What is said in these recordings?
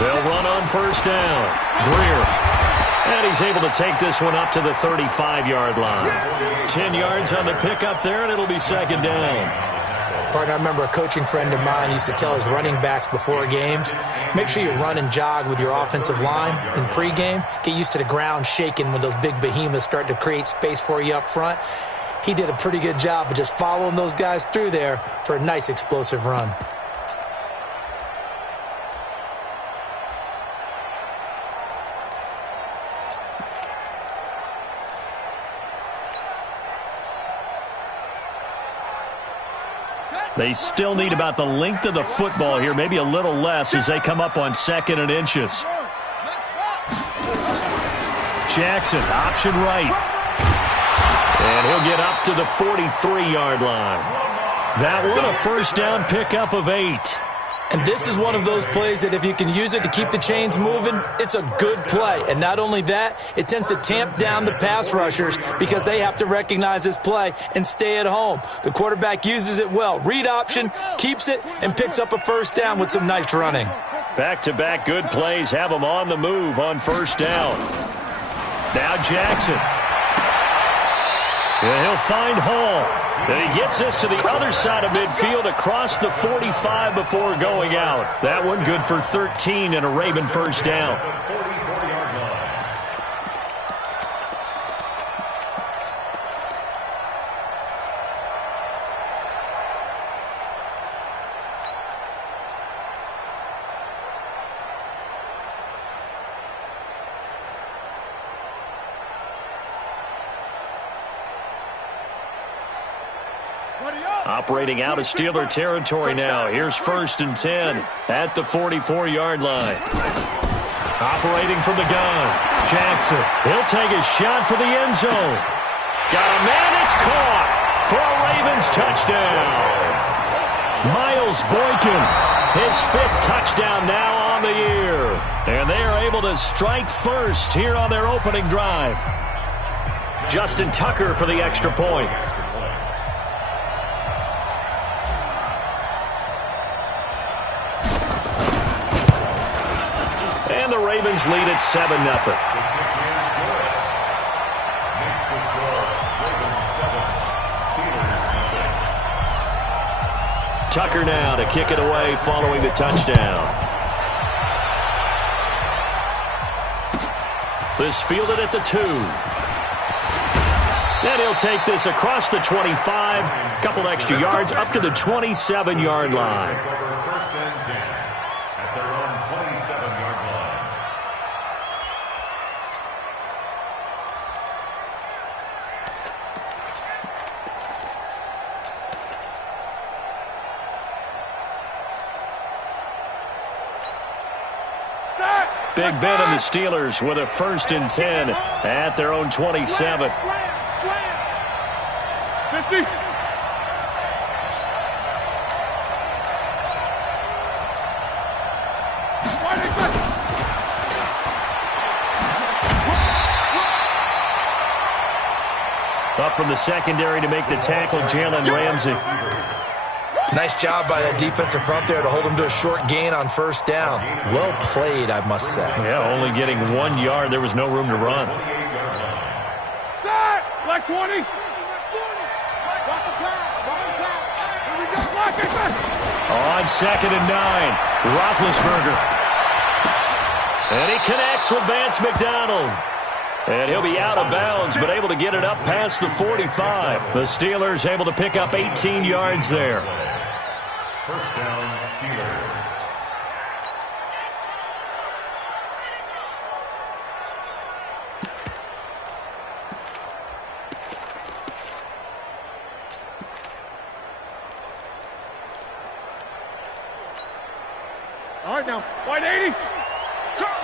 They'll run on first down. Greer. And he's able to take this one up to the 35-yard line. 10 yards on the pickup there, and it'll be second down. Partner, I remember a coaching friend of mine used to tell his running backs before games, make sure you run and jog with your offensive line in pregame. Get used to the ground shaking when those big behemoths start to create space for you up front. He did a pretty good job of just following those guys through there for a nice explosive run. They still need about the length of the football here, maybe a little less as they come up on 2nd and inches. Jackson, option right. And he'll get up to the 43-yard line. That one, a first down pickup of 8. And this is one of those plays that if you can use it to keep the chains moving, it's a good play. And not only that, it tends to tamp down the pass rushers because they have to recognize this play and stay at home. The quarterback uses it well. Read option, keeps it, and picks up a first down with some nice running. Back-to-back good plays have them on the move on first down. Now Jackson. And he'll find Hall. And he gets this to the other side of midfield across the 45 before going out. That one good for 13 and a Raven first down. Operating out of Steeler territory now. Here's 1st and 10 at the 44-yard line. Operating from the gun. Jackson. He'll take a shot for the end zone. Got a man. It's caught for a Ravens touchdown. Miles Boykin, his 5th touchdown now on the year. And they are able to strike first here on their opening drive. Justin Tucker for the extra point. And the Ravens lead at 7-0. Tucker now to kick it away following the touchdown. This fielded at the 2. And he'll take this across the 25, couple extra yards up to the 27-yard line. Big Ben and the Steelers with a 1st and 10 at their own 27. 50. Up from the secondary to make the tackle, Jalen Ramsey. Nice job by that defensive front there to hold him to a short gain on first down. Well played, I must say. Yeah, only getting 1 yard. There was no room to run. Black 20. On 2nd and 9, Roethlisberger. And he connects with Vance McDonald. And he'll be out of bounds, but able to get it up past the 45. The Steelers able to pick up 18 yards there. First down, Steelers. All right, now, wide 80.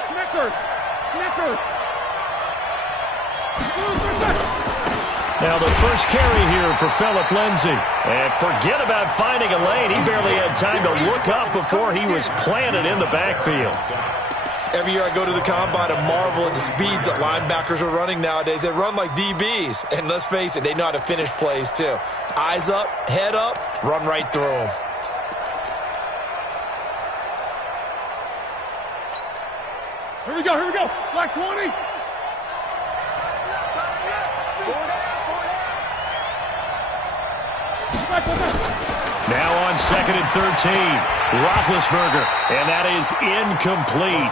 Snickers. Now the first carry here for Phillip Lindsay. And forget about finding a lane. He barely had time to look up before he was planted in the backfield. Every year I go to the combine and marvel at the speeds that linebackers are running nowadays. They run like DBs. And let's face it, they know how to finish plays too. Eyes up, head up, run right through them. Here we go, here we go. Black 20. Now on 2nd and 13, Roethlisberger, and that is incomplete.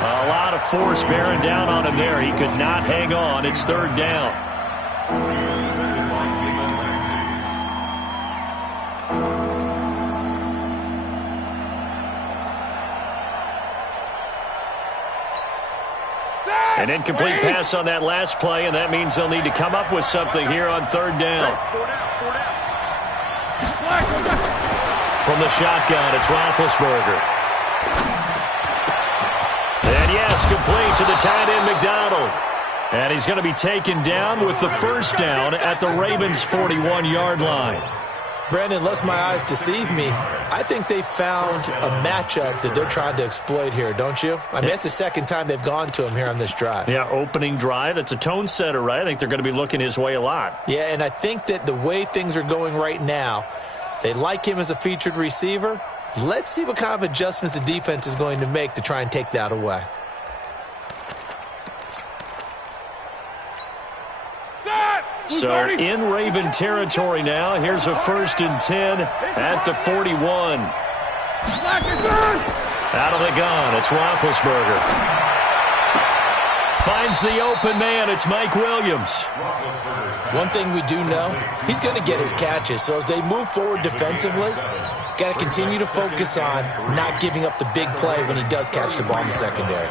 A lot of force bearing down on him there. He could not hang on. It's 3rd down. An incomplete pass on that last play, and that means they'll need to come up with something here on 3rd down. From the shotgun, it's Roethlisberger. And yes, complete to the tight end, McDonald. And he's going to be taken down with the 1st down at the Ravens' 41-yard line. Brandon, unless my eyes deceive me, I think they found a matchup that they're trying to exploit here, don't you? I mean, that's the 2nd time they've gone to him here on this drive. Yeah, opening drive. It's a tone setter, right? I think they're going to be looking his way a lot. Yeah, and I think that the way things are going right now, they like him as a featured receiver. Let's see what kind of adjustments the defense is going to make to try and take that away. So in Raven territory now. Here's a 1st and 10 at the 41. Out of the gun, it's Roethlisberger. Finds the open man, it's Mike Williams. One thing we do know, he's going to get his catches. So as they move forward defensively, got to continue to focus on not giving up the big play when he does catch the ball in the secondary.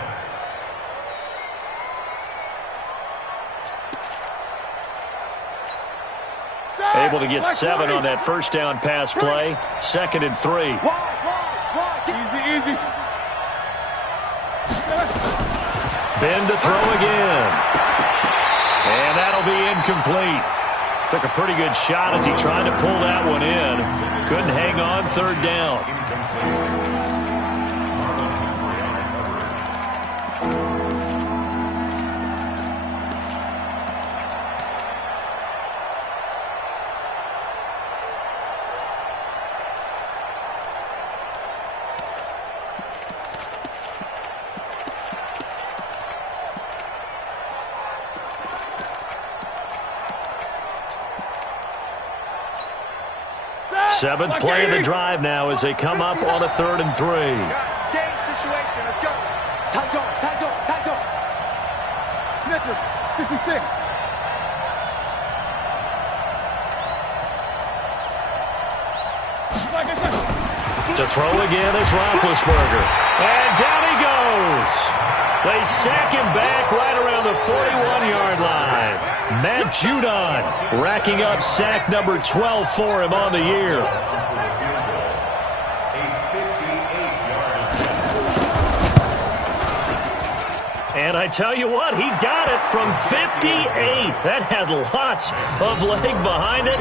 Able to get 7 on that 1st down pass play. 2nd and 3. Easy. Ben to throw again. And that'll be incomplete. Took a pretty good shot as he tried to pull that one in. Couldn't hang on. 3rd down. Seventh play of the drive now as they come up on a 3rd and 3. Game situation. Let's go. Time go. Snickers, 66. To throw again is Roethlisberger. And down he goes. They sack him back right around the 41-yard line. Matt Judon racking up sack number 12 for him on the year. And I tell you what, he got it from 58. That had lots of leg behind it.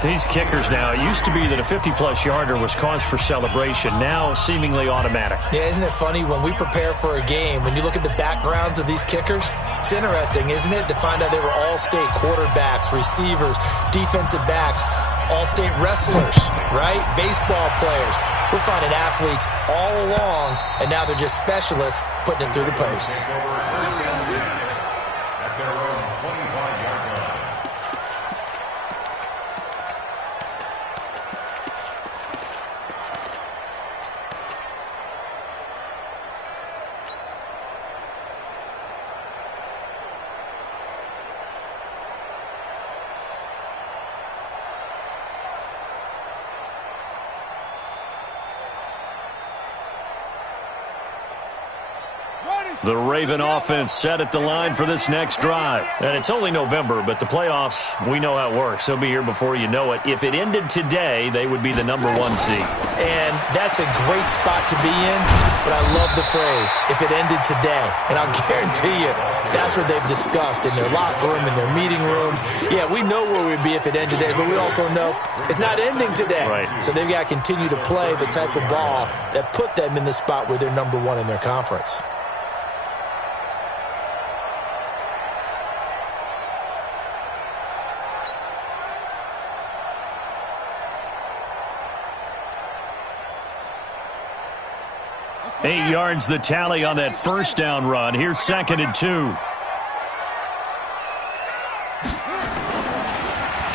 These kickers now, it used to be that a 50-plus yarder was cause for celebration. Now seemingly automatic. Yeah, isn't it funny when we prepare for a game, when you look at the backgrounds of these kickers, it's interesting, isn't it, to find out they were all-state quarterbacks, receivers, defensive backs, all-state wrestlers, right? Baseball players. We're finding athletes all along, and now they're just specialists putting it through the posts. The Raven offense set at the line for this next drive. And it's only November, but the playoffs, we know how it works. They'll be here before you know it. If it ended today, they would be the #1 seed. And that's a great spot to be in, but I love the phrase, if it ended today. And I'll guarantee you, that's what they've discussed in their locker room, in their meeting rooms. Yeah, we know where we'd be if it ended today, but we also know it's not ending today. Right. So they've got to continue to play the type of ball that put them in the spot where they're #1 in their conference. 8 yards the tally on that first down run. Here's 2nd and 2.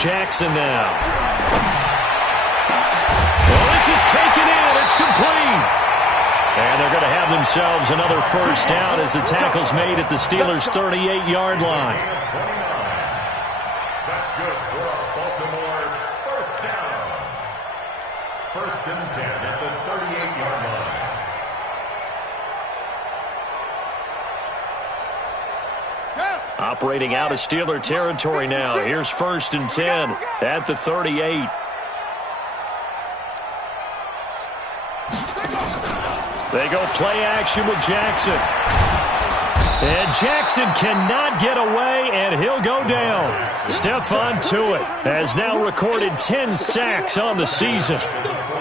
Jackson now. Well, this is taken in. It's complete. And they're going to have themselves another first down as the tackle's made at the Steelers' 38-yard line. That's good for a Baltimore first down. 1st and 10 at the 38-yard line. Operating out of Steeler territory now. Here's 1st and 10 at the 38. They go play action with Jackson. And Jackson cannot get away, and he'll go down. Stephon Tuitt has now recorded 10 sacks on the season.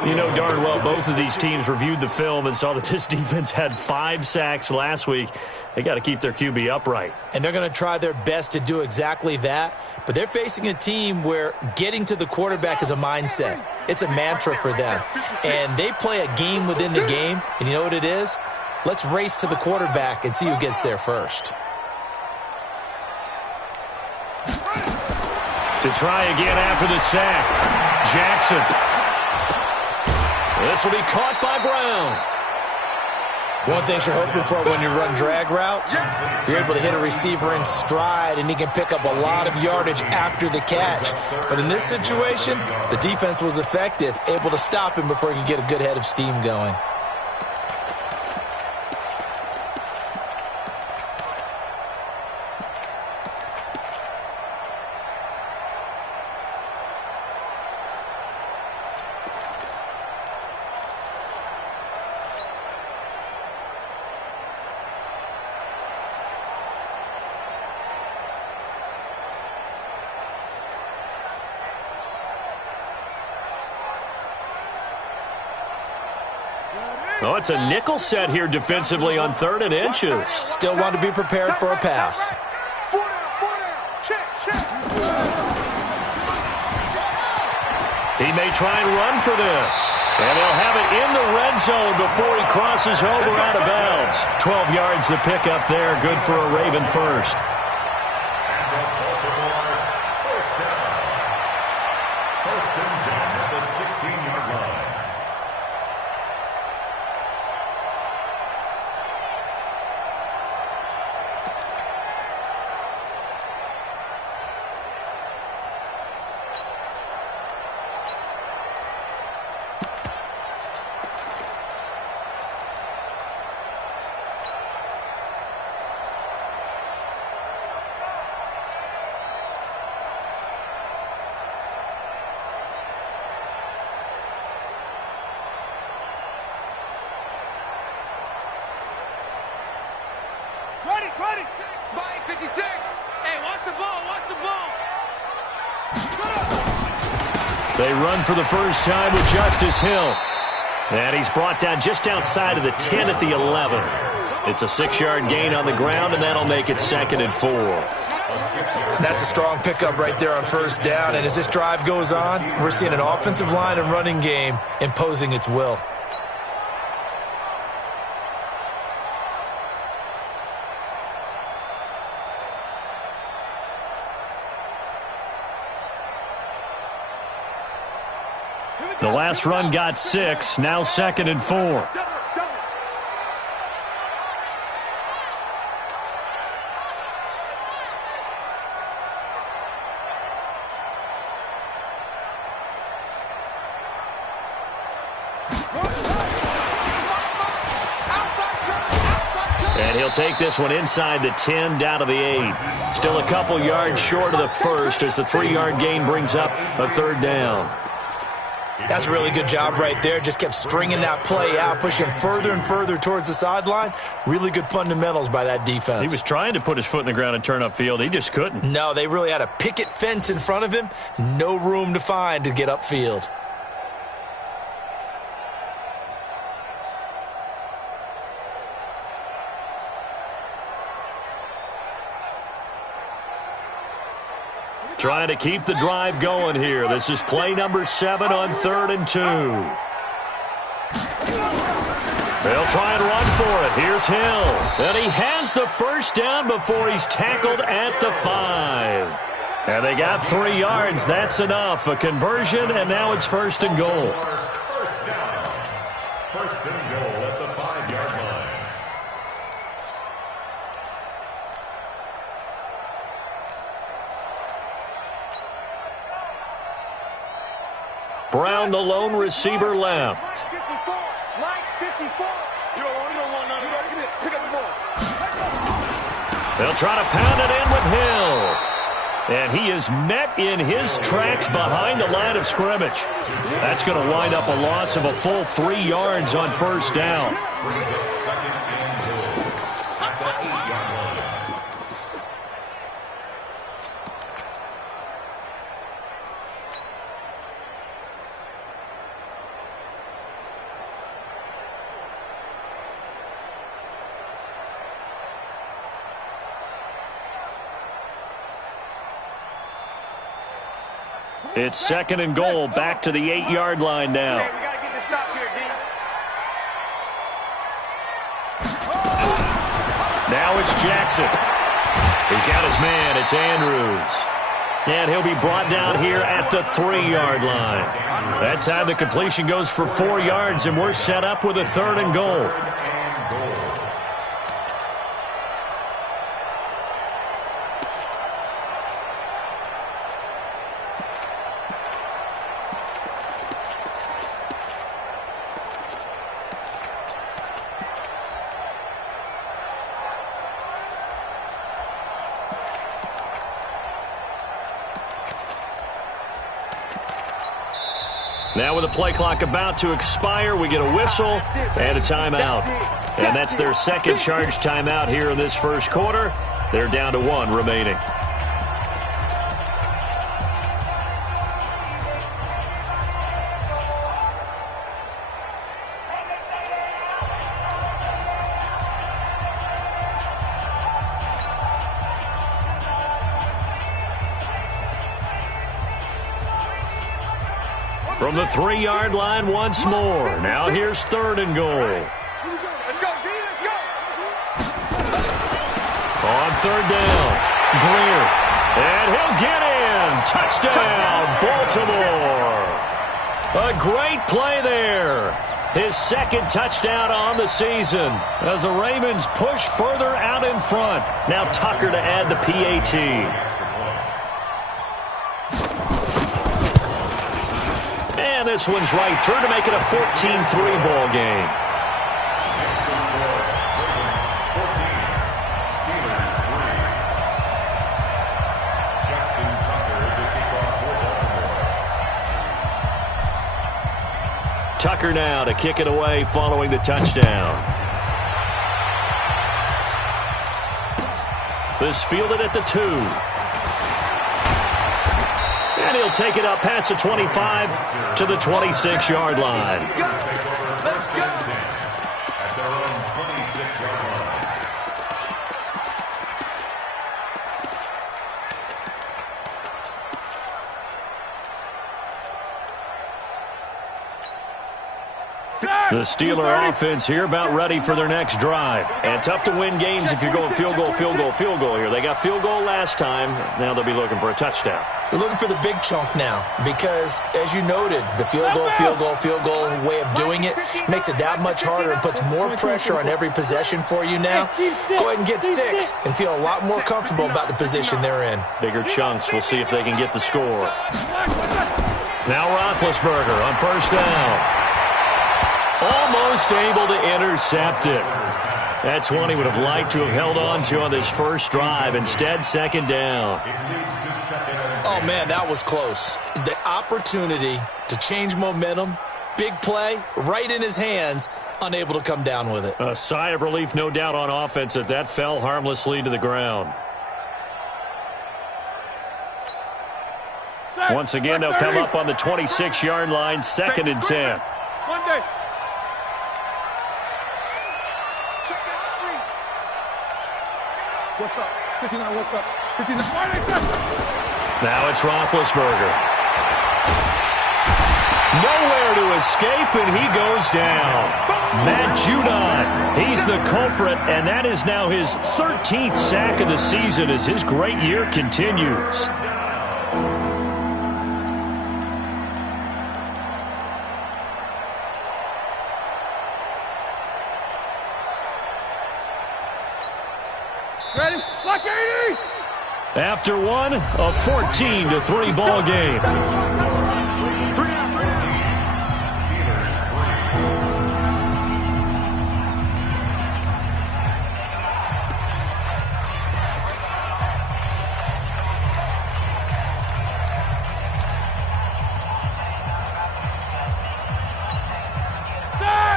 You know darn well both of these teams reviewed the film and saw that this defense had 5 sacks last week. They got to keep their QB upright. And they're going to try their best to do exactly that. But they're facing a team where getting to the quarterback is a mindset. It's a mantra for them. And they play a game within the game. And you know what it is? Let's race to the quarterback and see who gets there first. To try again after the sack. Jackson. This will be caught by Brown. One thing you're hoping for when you run drag routes, you're able to hit a receiver in stride, and he can pick up a lot of yardage after the catch. But in this situation, the defense was effective, able to stop him before he could get a good head of steam going. Oh, it's a nickel set here defensively on 3rd and inches. Still want to be prepared for a pass. He may try and run for this. And they'll have it in the red zone before he crosses over out of bounds. 12 yards to pick up there. Good for a Raven first. And the Baltimore first down. 1st and 10 at the 16-yard line. Ready. Spy 56. Hey, watch the ball. Watch the ball. They run for the first time with Justice Hill. And he's brought down just outside of the 10 at the 11. It's a 6-yard gain on the ground, and that'll make it 2nd and 4. That's a strong pickup right there on first down. And as this drive goes on, we're seeing an offensive line and running game imposing its will. The last run got 6, now 2nd and 4. And he'll take this one inside the 10, down to the 8. Still a couple yards short of the first as the 3-yard gain brings up a 3rd down. That's a really good job right there. Just kept stringing that play out, pushing further and further towards the sideline. Really good fundamentals by that defense. He was trying to put his foot in the ground and turn upfield. He just couldn't. No, they really had a picket fence in front of him. No room to find to get upfield. Trying to keep the drive going here. This is play number 7 on 3rd and 2. They'll try and run for it. Here's Hill. And he has the first down before he's tackled at the 5. And they got 3 yards. That's enough. A conversion, and now it's first and goal. First down. First and goal at the 5-yard line. Brown, the lone receiver, left. 54. Line 54. You don't want none of that. Get it. Pick up the ball. They'll try to pound it in with Hill. And he is met in his tracks behind the line of scrimmage. That's going to wind up a loss of a full 3 yards on first down. Brings up second and goal at the 8-yard line. It's second and goal, back to the 8-yard line now. We got to get this stop here, D. Now it's Jackson. He's got his man. It's Andrews. And he'll be brought down here at the 3-yard line. That time the completion goes for 4 yards, and we're set up with a third and goal. Now with the play clock about to expire, we get a whistle and a timeout. And that's their second charge timeout here in this first quarter. They're down to 1 remaining. From the 3-yard line once more. Now here's third and goal. Let's go, D. Let's go. On third down, Greer. And he'll get in. Touchdown, Baltimore. A great play there. His second touchdown on the season as the Ravens push further out in front. Now Tucker to add the PAT. And this one's right through to make it a 14-3 ball game. Tucker now to kick it away following the touchdown. This fielded at the 2. And he'll take it up past the 25 to the 26-yard line. Let's go. At their own 26-yard line. The Steeler offense here about ready for their next drive. And tough to win games if you're going field goal here. They got field goal last time. Now they'll be looking for a touchdown. They're looking for the big chunk now because, as you noted, the field goal way of doing it makes it that much harder and puts more pressure on every possession for you now. Go ahead and get 6 and feel a lot more comfortable about the position they're in. Bigger chunks. We'll see if they can get the score. Now Roethlisberger on first down. Almost able to intercept it. That's one he would have liked to have held on to on this first drive. Instead, second down. Oh, man, that was close. The opportunity to change momentum, big play, right in his hands, unable to come down with it. A sigh of relief, no doubt, on offense that that fell harmlessly to the ground. Once again, they'll come up on the 26-yard line, second and 10. Monday. What's up? 59, what's up? 59. Now it's Roethlisberger. Nowhere to escape, and he goes down. Matt Judon, he's the culprit, and that is now his 13th sack of the season as his great year continues. Ready? Lock 80! After one, a 14-3 ball game.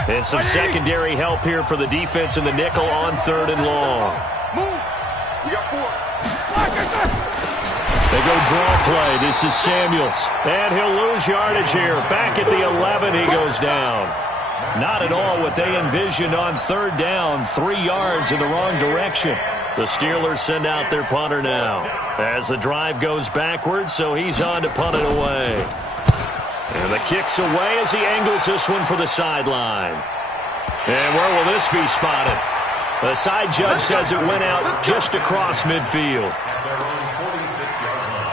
And some secondary help here for the defense in the nickel on 3rd and long. Move! We got 4. They go draw play. This is Samuels. And he'll lose yardage here. Back at the 11, he goes down. Not at all what they envisioned on 3rd down. 3 yards in the wrong direction. The Steelers send out their punter now. As the drive goes backwards, so he's on to punt it away. And the kick's away as he angles this one for the sideline. And where will this be spotted? The side judge says it went out just across midfield. At their own 46-yard line.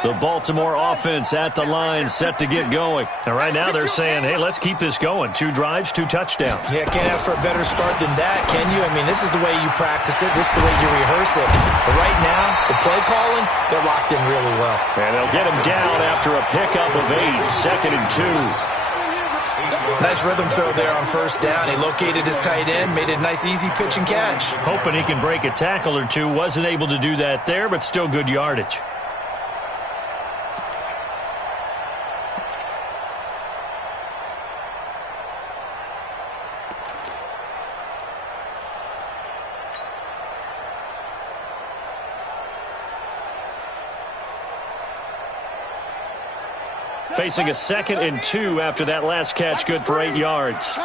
The Baltimore offense at the line, set to get going. And right now they're saying, hey, let's keep this going. 2 drives, 2 touchdowns. Yeah, can't ask for a better start than that, can you? I mean, this is the way you practice it. This is the way you rehearse it. But right now, the play calling, they're locked in really well. And they'll get him down after a pickup of 8, 2nd and 2. Nice rhythm throw there on 1st down. He located his tight end, made it a nice, easy pitch and catch. Hoping he can break a tackle or two. Wasn't able to do that there, but still good yardage. Facing a 2nd and 2 after that last catch, good for 8 yards.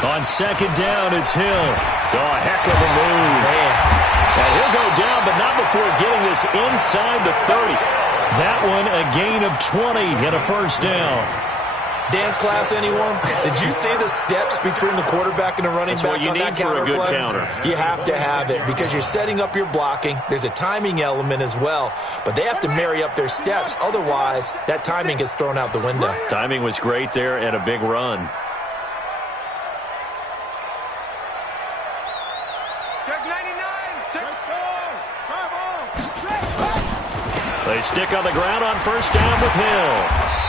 On 2nd down, it's Hill. Oh, a heck of a move. Man. And he'll go down, but not before getting this inside the 30. That one a gain of 20 and a 1st down. Dance class, anyone? Did you see the steps between the quarterback and the running back on that counter play? That's what you need for a good counter. You have to have it because you're setting up your blocking. There's a timing element as well, but they have to marry up their steps. Otherwise, that timing gets thrown out the window. Timing was great there and a big run. Check 99! Check strong! 5 on! They stick on the ground on 1st down with Hill.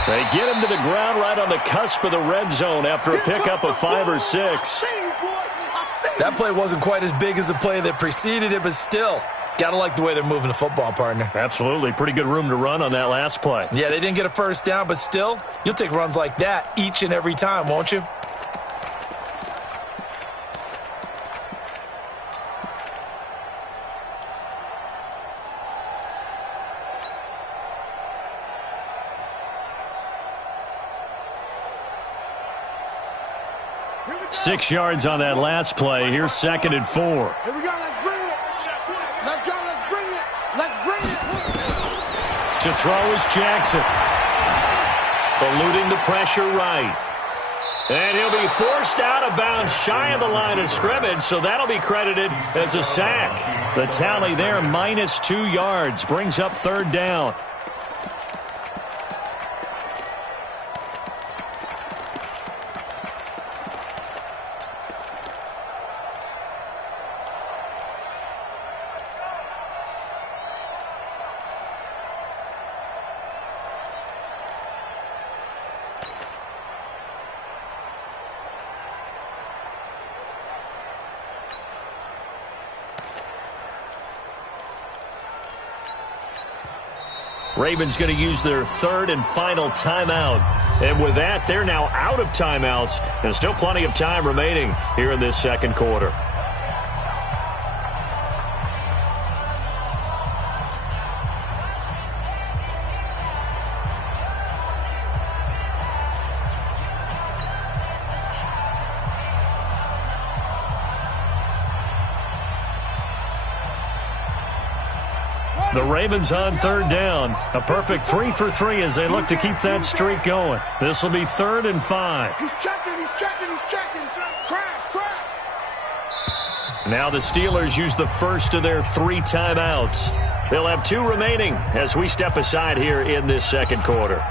They get him to the ground right on the cusp of the red zone after a pickup of 5 or 6. That play wasn't quite as big as the play that preceded it, but still, got to like the way they're moving the football, partner. Absolutely. Pretty good room to run on that last play. Yeah, they didn't get a 1st down, but still, you'll take runs like that each and every time, won't you? Here we go. 6 yards on that last play. Here's 2nd and 4. Here we go. Let's bring it. Let's go. Let's bring it. Let's bring it. To throw is Jackson. Eluding the pressure right. And he'll be forced out of bounds shy of the line of scrimmage, so that'll be credited as a sack. The tally there, minus 2 yards, brings up 3rd down. Ravens going to use their third and final timeout. And with that, they're now out of timeouts, and still plenty of time remaining here in this second quarter. The Ravens on third down. A perfect 3 for 3 as they look to keep that streak going. This will be 3rd and 5. He's checking. Crash. Now the Steelers use the first of their 3 timeouts. They'll have 2 remaining as we step aside here in this second quarter.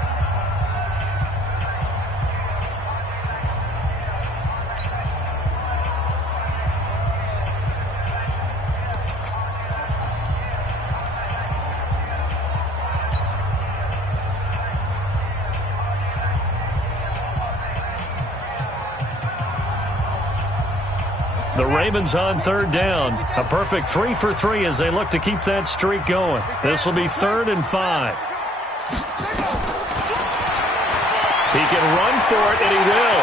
The Ravens on third down. A perfect 3 for 3 as they look to keep that streak going. This will be 3rd and 5. He can run for it, and he will.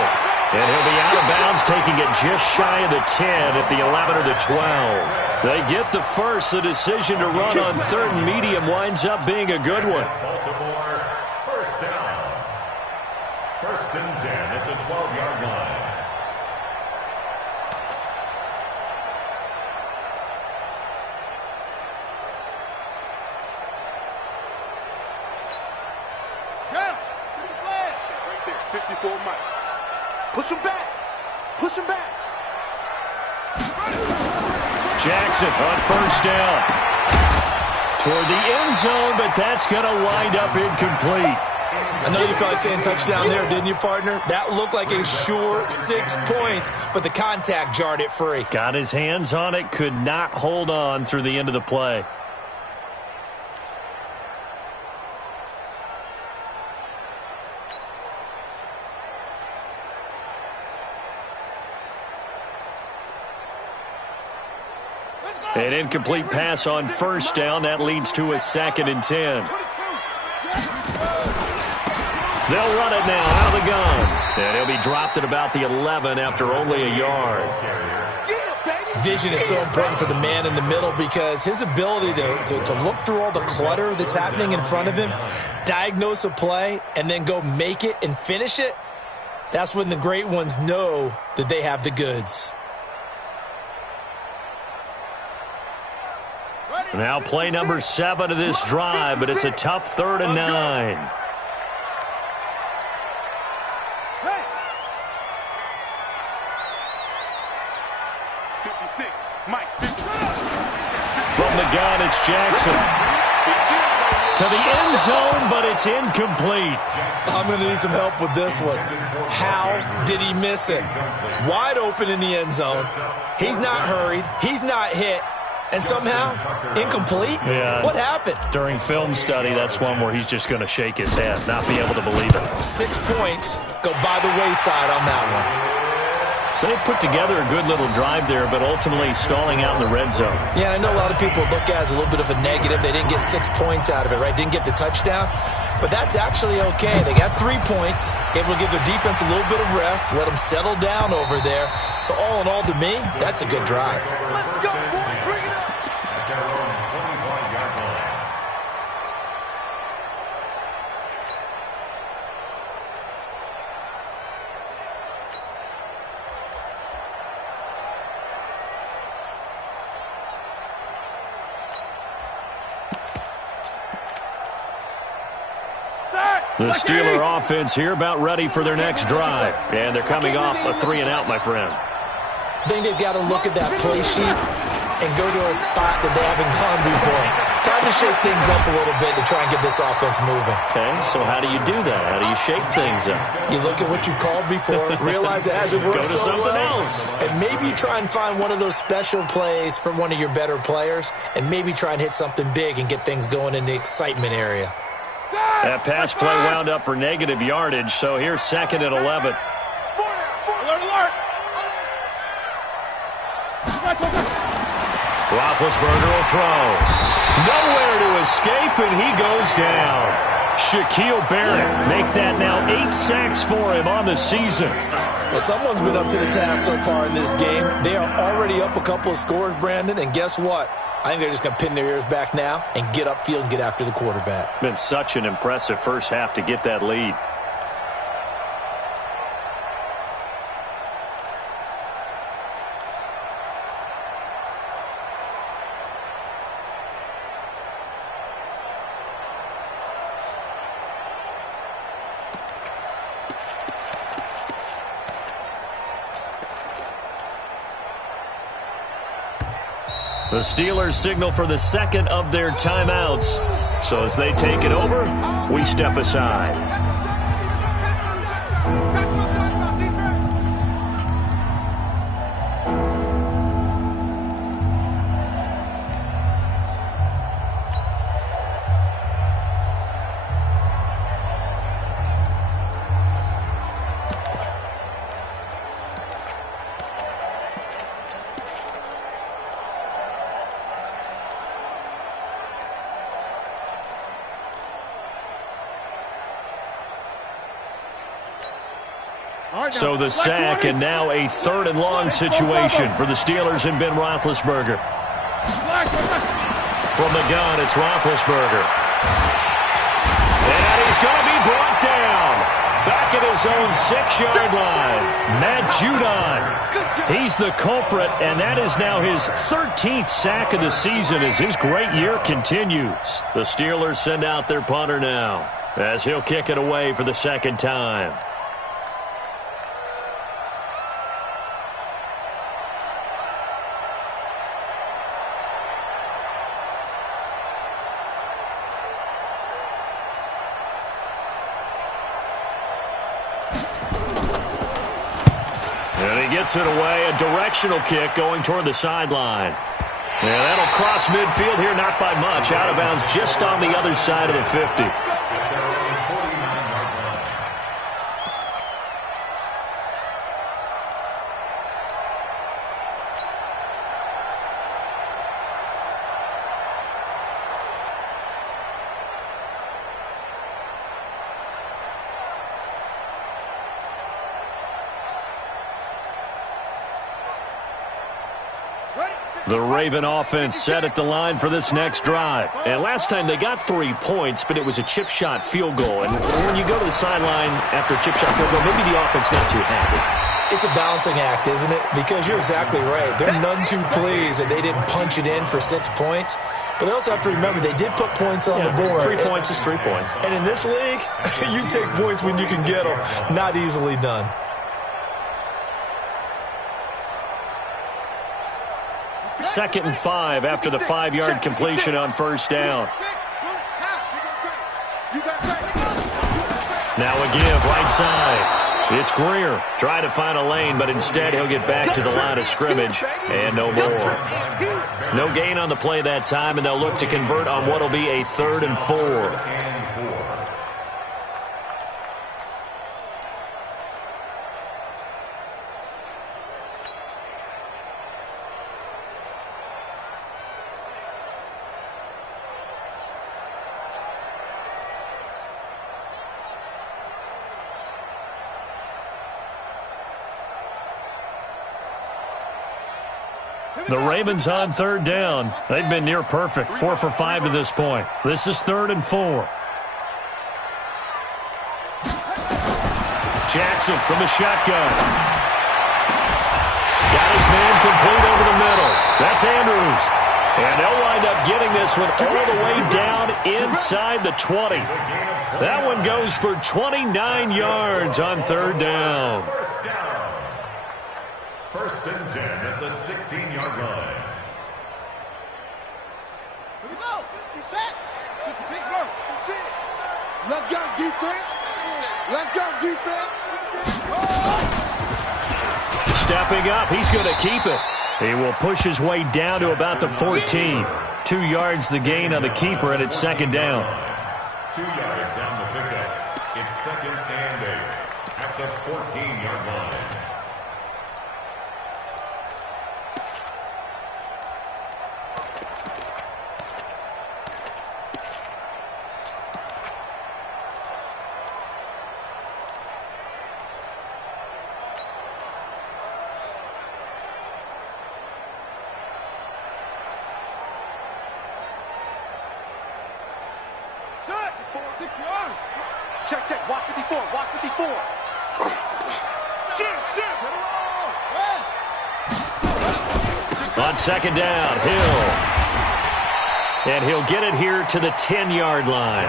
And he'll be out of bounds, taking it just shy of the 10 at the 11 or the 12. They get the first. The decision to run on 3rd and medium winds up being a good one. Baltimore, first down. 1st and 10 at the 12-yard line. Push him back. Jackson on first down. Toward the end zone, but that's going to wind up incomplete. I know you felt like saying touchdown there, didn't you, partner? That looked like a sure 6 points, but the contact jarred it free. Got his hands on it, could not hold on through the end of the play. An incomplete pass on first down. That leads to a 2nd and 10. They'll run it now out of the gun. And he'll be dropped at about the 11 after only a yard. Vision is so important for the man in the middle because his ability to look through all the clutter that's happening in front of him, diagnose a play, and then go make it and finish it, that's when the great ones know that they have the goods. Now play number 7 of this drive, but it's a tough 3rd and 9. From the gun, it's Jackson. To the end zone, but it's incomplete. I'm going to need some help with this one. How did he miss it? Wide open in the end zone. He's not hurried. He's not hit. And somehow, incomplete? Yeah. What happened? During film study, that's one where he's just going to shake his head, not be able to believe it. 6 points go by the wayside on that one. So they put together a good little drive there, but ultimately stalling out in the red zone. Yeah, I know a lot of people look at it as a little bit of a negative. They didn't get 6 points out of it, right? Didn't get the touchdown. But that's actually okay. They got 3 points. Able to give their defense a little bit of rest, let them settle down over there. So all in all, to me, that's a good drive. Let's go, boy. Bring it up. At their own 25-yard line. The Steeler offense here about ready for their next drive. And they're coming off a 3-and-out, my friend. I think they've got to look at that play sheet and go to a spot that they haven't gone before. Trying to shake things up a little bit to try and get this offense moving. Okay, so how do you do that? How do you shake things up? You look at what you've called before, realize it hasn't worked Go to so something well, else. and maybe you try and find one of those special plays from one of your better players, and maybe try and hit something big and get things going in the excitement area. That pass play wound up for negative yardage, so here's 2nd and 11. Alert. Drop Roethlisberger will throw. Nowhere to escape, and he goes down. Shaquille Barrett make that now 8 sacks for him on the season. Well, someone's been up to the task so far in this game. They are already up a couple of scores, Brandon, and guess what? I think they're just going to pin their ears back now and get upfield and get after the quarterback. Been such an impressive first half to get that lead. The Steelers signal for the second of their timeouts. So as they take it over, we step aside. So the sack, and now a 3rd and long situation for the Steelers and Ben Roethlisberger. From the gun, it's Roethlisberger. And he's going to be brought down. Back at his own 6-yard line. Matt Judon. He's the culprit, and that is now his 13th sack of the season as his great year continues. The Steelers send out their punter now as he'll kick it away for the second time. Gets it away, a directional kick going toward the sideline. Yeah, that'll cross midfield here, not by much. Out of bounds just on the other side of the 50. The Raven offense set at the line for this next drive. And last time they got 3 points, but it was a chip shot field goal. And when you go to the sideline after a chip shot field goal, maybe the offense not too happy. It's a balancing act, isn't it? Because you're exactly right. They're none too pleased that they didn't punch it in for 6 points. But they also have to remember they did put points on the board. 3 points is 3 points. And in this league, you take points when you can get them. Not easily done. Second and 5 after the 5-yard completion on first down. Now a give right side. It's Greer trying to find a lane, but instead he'll get back to the line of scrimmage and no more. No gain on the play that time, and they'll look to convert on what will be a 3rd and 4. The Ravens on 3rd down. They've been near perfect, 4 for 5 to this point. This is 3rd and 4. Jackson from the shotgun. Got his man complete over the middle. That's Andrews. And they'll wind up getting this one all the way down inside the 20. That one goes for 29 yards on 3rd down. First and 10 at the 16-yard line. Here we go. He's set. Pittsburgh. Let's go, defense. Let's go, defense. Stepping up, he's going to keep it. He will push his way down to about the 14. 2 yards the gain on the keeper, and it's 2nd down. 2 yards on the pickup. It's 2nd and 8 at the 14-yard line. Set. 6 yards. Check, check. Watch 54. Watch 54. Shoot. Get it all. On second down, Hill. And he'll get it here to the 10-yard line.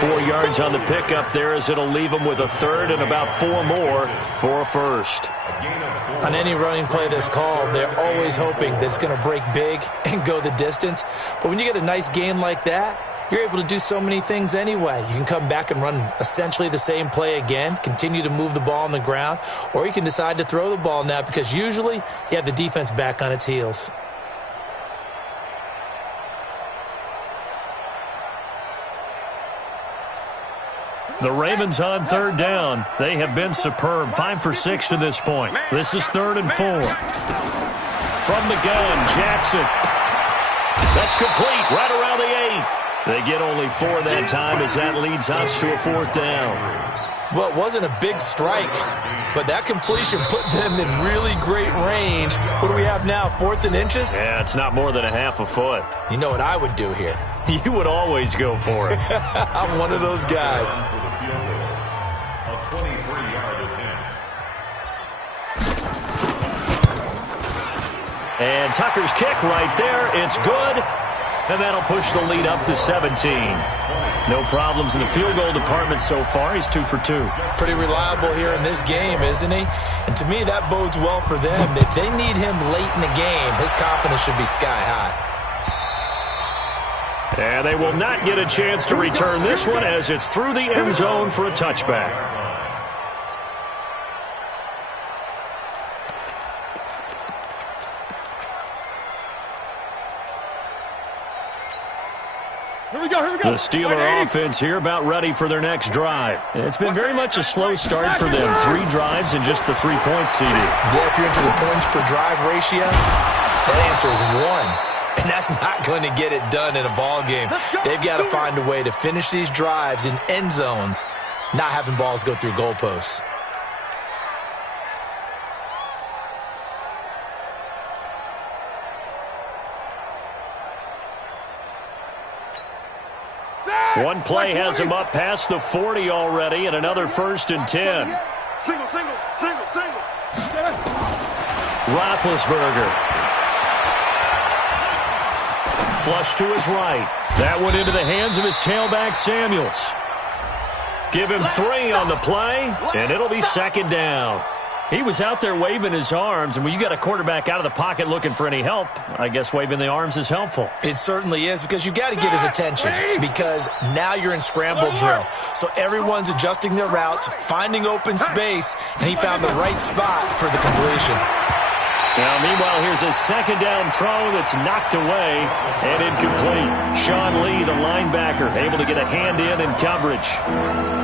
4 yards on the pickup there as it'll leave him with a third and about 4 more for a first. On any running play that's called, they're always hoping that it's going to break big and go the distance. But when you get a nice game like that, you're able to do so many things anyway. You can come back and run essentially the same play again, continue to move the ball on the ground, or you can decide to throw the ball now because usually you have the defense back on its heels. The Ravens on third down. They have been superb. 5 for 6 to this point. This is 3rd and 4. From the gun, Jackson. That's complete right around the 8. They get only 4 that time as that leads us to a 4th down. Well, it wasn't a big strike, but that completion put them in really great range. What do we have now, 4th and inches? Yeah, it's not more than a half a foot. You know what I would do here? You would always go for it. I'm one of those guys. A 23-yard attempt. And Tucker's kick right there. It's good. And that'll push the lead up to 17. No problems in the field goal department so far. He's 2 for 2. Pretty reliable here in this game, isn't he? And to me, that bodes well for them. If they need him late in the game, his confidence should be sky high. And they will not get a chance to return this one as it's through the end zone for a touchback. Here we go. The Steeler offense here about ready for their next drive. It's been very much a slow start for them. 3 drives and just the 3 points, CD. Yeah, if you're into the points per drive ratio, that answer is 1. And that's not going to get it done in a ball game. They've got to find a way to finish these drives in end zones, not having balls go through goalposts. One play has him up past the 40 already and another 1st and 10. Single. Roethlisberger. Flush to his right. That went into the hands of his tailback, Samuels. Give him 3 on the play, and it'll be 2nd down. He was out there waving his arms, and when you got a quarterback out of the pocket looking for any help, I guess waving the arms is helpful. It certainly is, because you got to get his attention, because now you're in scramble drill. So everyone's adjusting their routes, finding open space, and he found the right spot for the completion. Now, meanwhile, here's a 2nd down throw that's knocked away and incomplete. Sean Lee, the linebacker, able to get a hand in coverage.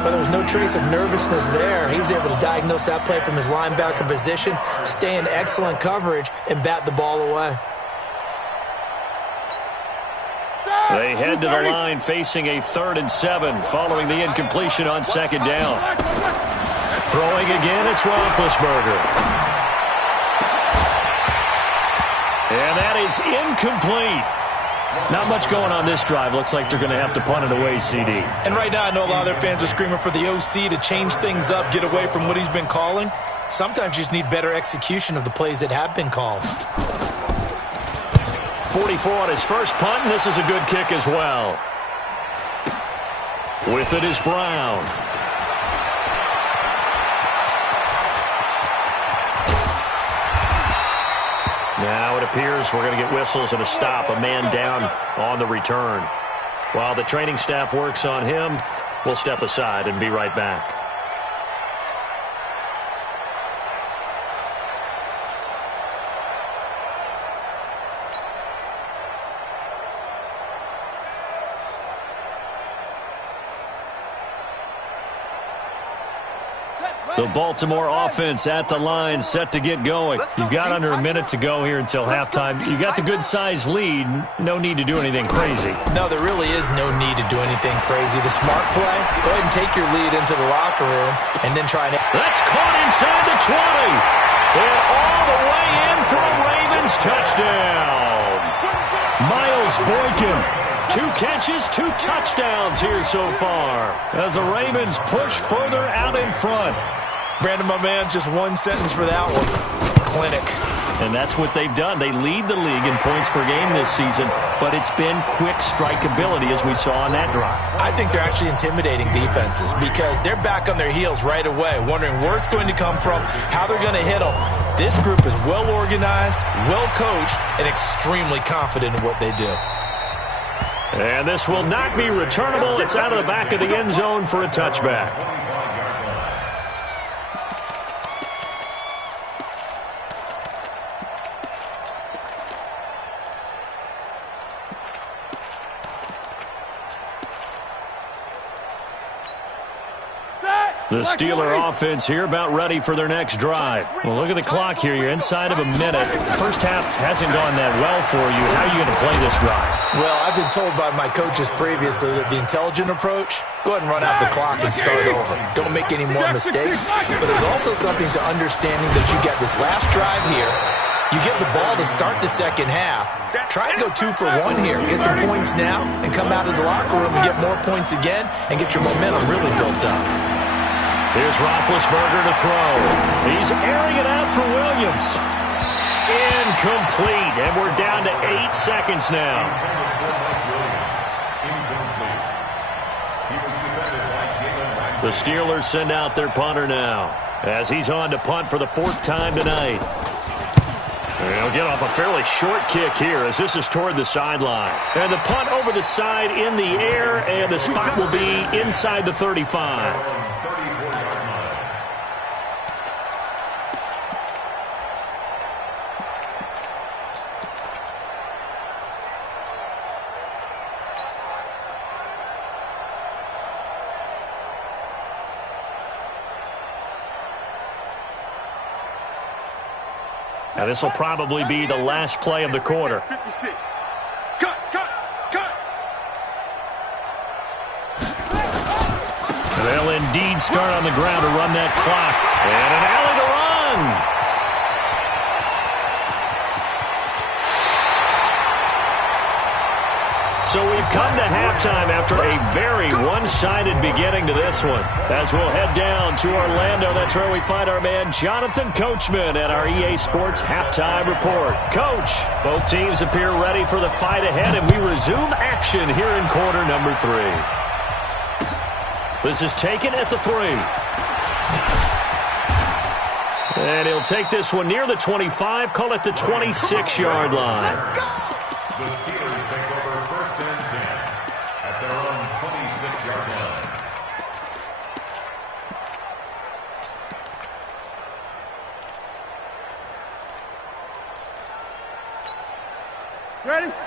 But there was no trace of nervousness there. He was able to diagnose that play from his linebacker position, stay in excellent coverage, and bat the ball away. They head to the line facing a 3rd and 7 following the incompletion on 2nd down. Throwing again, it's Roethlisberger. And that is incomplete. Not much going on this drive. Looks like they're going to have to punt it away, CD. And right now, I know a lot of their fans are screaming for the OC to change things up, get away from what he's been calling. Sometimes you just need better execution of the plays that have been called. 44 on his first punt, and this is a good kick as well. With it is Brown. Now it appears we're going to get whistles and a stop, a man down on the return. While the training staff works on him, we'll step aside and be right back. The Baltimore offense at the line, set to get going. You've got under a minute to go here until halftime. You got the good-sized lead. No need to do anything crazy. No, there really is no need to do anything crazy. The smart play, go ahead and take your lead into the locker room and then try to... That's caught inside the 20. And all the way in for a Ravens touchdown. Miles Boykin 2 catches, 2 touchdowns here so far as the Ravens push further out in front. Brandon, my man, just one sentence for that one. Clinic. And that's what they've done. They lead the league in points per game this season, but it's been quick strikeability as we saw on that drive. I think they're actually intimidating defenses because they're back on their heels right away, wondering where it's going to come from, how they're going to hit them. This group is well organized, well coached, and extremely confident in what they do. And this will not be returnable. It's out of the back of the end zone for a touchback. The Steeler offense here about ready for their next drive. Well, look at the clock here. You're inside of a minute. First half hasn't gone that well for you. How are you going to play this drive? Well, I've been told by my coaches previously that the intelligent approach, go ahead and run out the clock and start over. Don't make any more mistakes. But there's also something to understanding that you get this last drive here. You get the ball to start the second half. Try and go 2 for 1 here. Get some points now and come out of the locker room and get more points again and get your momentum really built up. Here's Roethlisberger to throw. He's airing it out for Williams. Incomplete, and we're down to 8 seconds now. The Steelers send out their punter now as he's on to punt for the 4th time tonight. He'll get off a fairly short kick here as this is toward the sideline. And the punt over the side in the air, and the spot will be inside the 35. Now this will probably be the last play of the quarter. 56. Cut. They'll indeed start on the ground to run that clock. And an alley to run. So we've come to halftime after a very one-sided beginning to this one. As we'll head down to Orlando, that's where we find our man Jonathan Coachman at our EA Sports Halftime Report. Coach, both teams appear ready for the fight ahead, and we resume action here in quarter number 3. This is taken at the 3. And he'll take this one near the 25, call it the 26-yard line. The Steelers take over 1st and 10 at their own 26-yard line.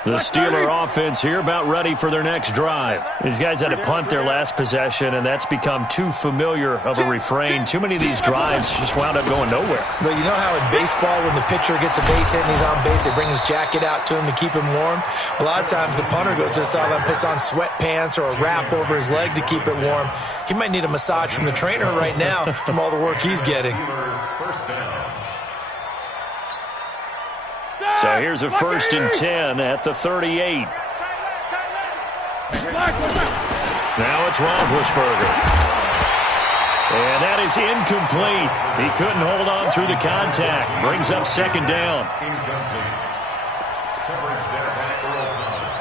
The Steeler offense here about ready for their next drive. These guys had to punt their last possession, and that's become too familiar of a refrain. Too many of these drives just wound up going nowhere. But you know how in baseball when the pitcher gets a base hit and he's on base, they bring his jacket out to him to keep him warm? A lot of times the punter goes to the sideline, puts on sweatpants or a wrap over his leg to keep it warm. He might need a massage from the trainer right now from all the work he's getting. First down. So here's a 1st and 10 at the 38. Now it's Roethlisberger. And that is incomplete. He couldn't hold on through the contact. Brings up 2nd down. Incomplete. Coverage there by Earl Thomas.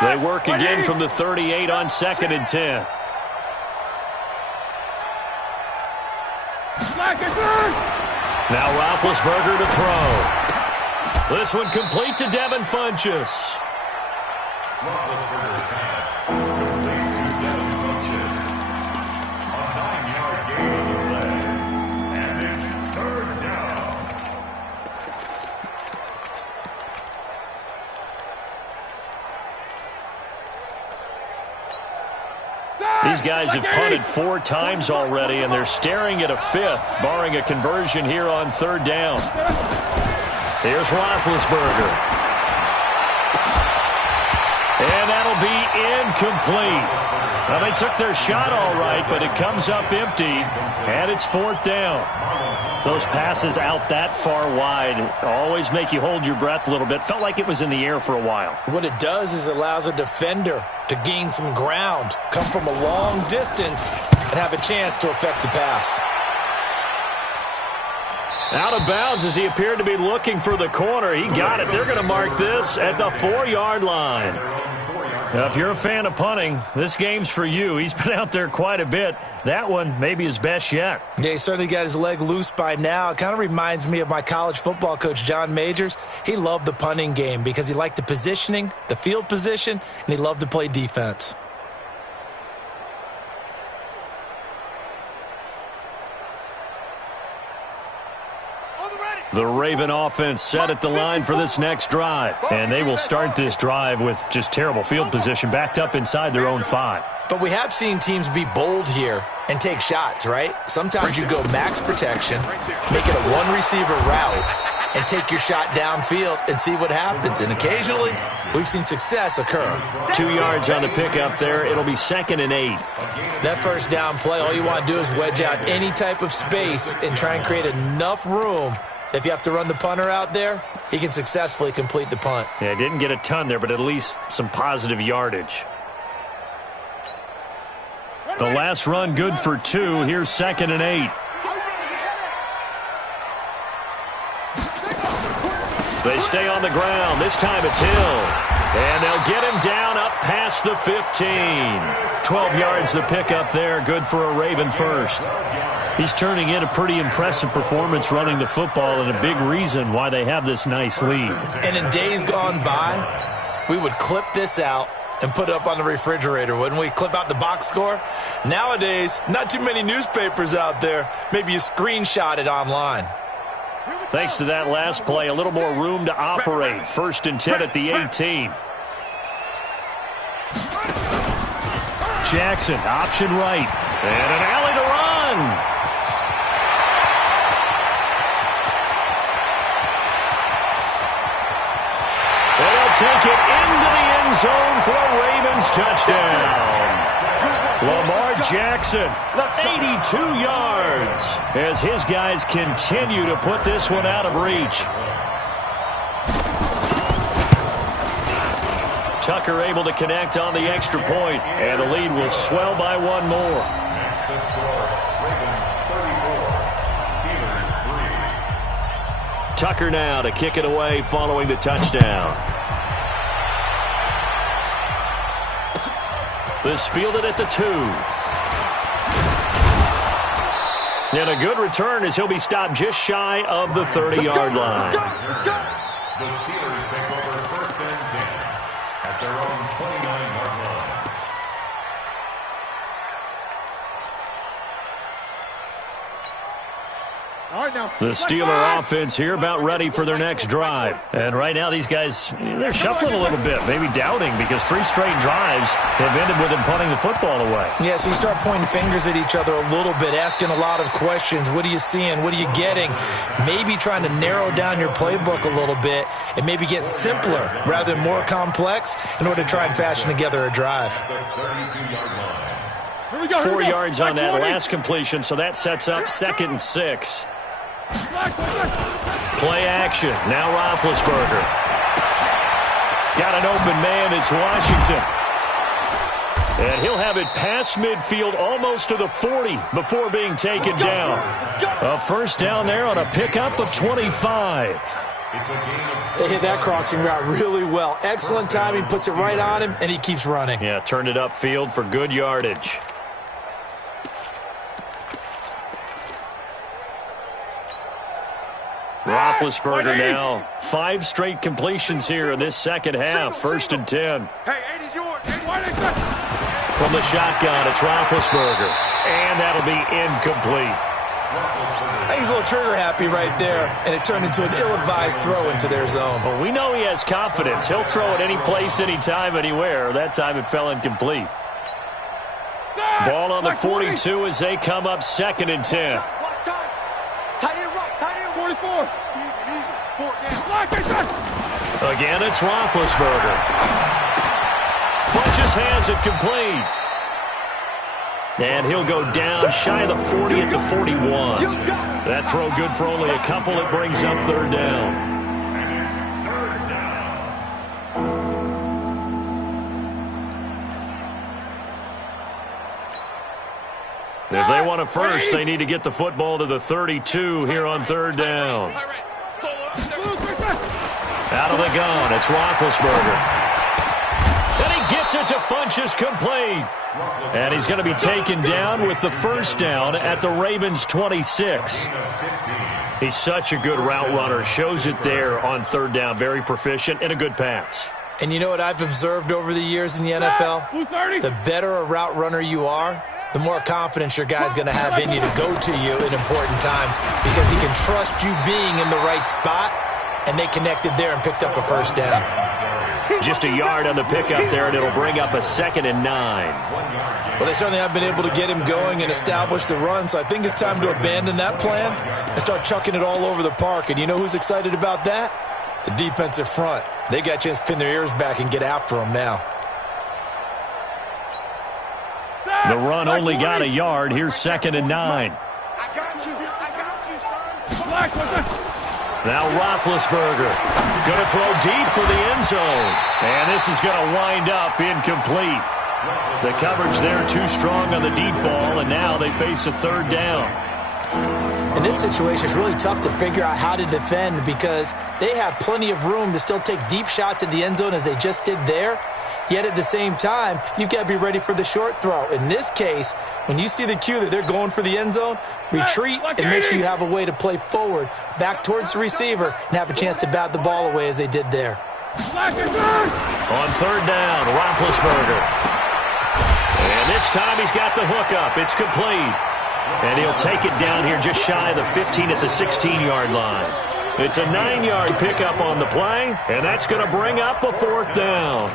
They work again from the 38 on 2nd and 10. Now Roethlisberger to throw. This one complete to Devin Funchess. Roethlisberger's pass complete to Devin Funchess. A 9-yard gain on the play. And it's 3rd down. These guys have punted 4 times already, and they're staring at a 5th, barring a conversion here on 3rd down. Here's Roethlisberger. And that'll that'll be incomplete. Well, they took their shot all right, but it comes up empty, and it's 4th down. Those passes out that far wide always make you hold your breath a little bit. Felt like it was in the air for a while. What it does is it allows a defender to gain some ground, come from a long distance, and have a chance to affect the pass. Out of bounds as he appeared to be looking for the corner. He got it. They're going to mark this at the 4-yard line. Now, if you're a fan of punting, this game's for you. He's been out there quite a bit. That one maybe his best yet. Yeah, he certainly got his leg loose by now. It kind of reminds me of my college football coach, John Majors. He loved the punting game because he liked the positioning, the field position, and he loved to play defense. The Raven offense set at the line for this next drive. And they will start this drive with just terrible field position, backed up inside their own 5. But we have seen teams be bold here and take shots, right? Sometimes you go max protection, make it a one-receiver route, and take your shot downfield and see what happens. And occasionally, we've seen success occur. 2 yards on the pickup there. It'll be 2nd and 8. That first down play, all you want to do is wedge out any type of space and try and create enough room. If you have to run the punter out there, he can successfully complete the punt. Yeah, didn't get a ton there, but at least some positive yardage. The last run good for 2. Here's 2nd and 8. They stay on the ground. This time it's Hill. And they'll get him down up past the 15. 12 yards to pick up there. Good for a Raven first. He's turning in a pretty impressive performance running the football, and a big reason why they have this nice lead. And in days gone by, we would clip this out and put it up on the refrigerator, wouldn't we? Clip out the box score. Nowadays, not too many newspapers out there. Maybe you screenshot it online. Thanks to that last play, a little more room to operate. 1st and 10 at the 18. Jackson, option right. And an alley to run. Take it into the end zone for a Ravens touchdown. Lamar Jackson, 82 yards, as his guys continue to put this one out of reach. Tucker able to connect on the extra point, and the lead will swell by 1 more. Tucker now to kick it away following the touchdown. This fielded at the 2. And a good return as he'll be stopped just shy of the 30-yard line. The Steelers take over 1st and 10 at their own 29-yard line. The Steeler offense here about ready for their next drive. And right now these guys, they're shuffling a little bit, maybe doubting, because 3 straight drives have ended with them punting the football away. Yeah, so you start pointing fingers at each other a little bit, asking a lot of questions. What are you seeing? What are you getting? Maybe trying to narrow down your playbook a little bit and maybe get simpler rather than more complex in order to try and fashion together a drive. 4 yards on that last completion, so that sets up 2nd and 6. Play action. Now Roethlisberger. Got an open man. It's Washington. And he'll have it past midfield almost to the 40 before being taken down. A first down there on a pickup of 25. They hit that crossing route really well. Excellent timing. Puts it right on him, and he keeps running. Yeah, turned it upfield for good yardage. Roethlisberger now. 5 straight completions here in this second half. 1st and 10. Hey, 80's yours. From the shotgun, it's Roethlisberger. And that'll be incomplete. I think he's a little trigger happy right there, and it turned into an ill-advised throw into their zone. Well, we know he has confidence. He'll throw it any place, anytime, anywhere. That time it fell incomplete. Ball on the 42 as they come up 2nd and 10. Again, it's Roethlisberger. Funches has it complete. And he'll go down shy of the 40 at the 41. That throw good for only a couple. It brings up third down. And it's third down. If they want a first, they need to get the football to the 32 here on third down. Out of the gun, it's Roethlisberger. And he gets it to Funches complete. And he's going to be taken down with the first down at the Ravens' 26. He's such a good route runner. Shows it there on third down. Very proficient and a good pass. And you know what I've observed over the years in the NFL? The better a route runner you are, the more confidence your guy's going to have in you to go to you in important times because he can trust you being in the right spot, and they connected there and picked up a first down. Just a yard on the pickup there, and it'll bring up a 2nd and 9. Well, they certainly have been able to get him going and establish the run, so I think it's time to abandon that plan and start chucking it all over the park. And you know who's excited about that? The defensive front. They got a chance to pin their ears back and get after him now. The run only got a yard. Here's 2nd and 9. I got you, son. Now Roethlisberger going to throw deep for the end zone. And this is going to wind up incomplete. The coverage there too strong on the deep ball, and now they face a third down. In this situation, it's really tough to figure out how to defend because they have plenty of room to still take deep shots at the end zone as they just did there. Yet at the same time, you've got to be ready for the short throw. In this case, when you see the cue that they're going for the end zone, retreat and make sure you have a way to play forward, back towards the receiver, and have a chance to bat the ball away as they did there. On third down, Roethlisberger. And this time he's got the hookup. It's complete. And he'll take it down here just shy of the 15 at the 16-yard line. It's a 9-yard pickup on the play, and that's going to bring up a fourth down.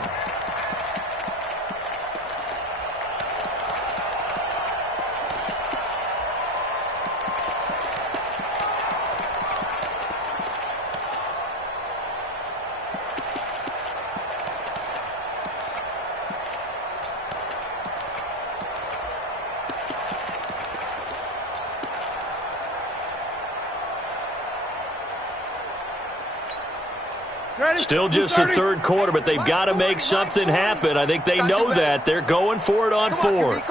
Still just the third quarter, but they've got to make something happen. I think they know that. They're going for it on fourth.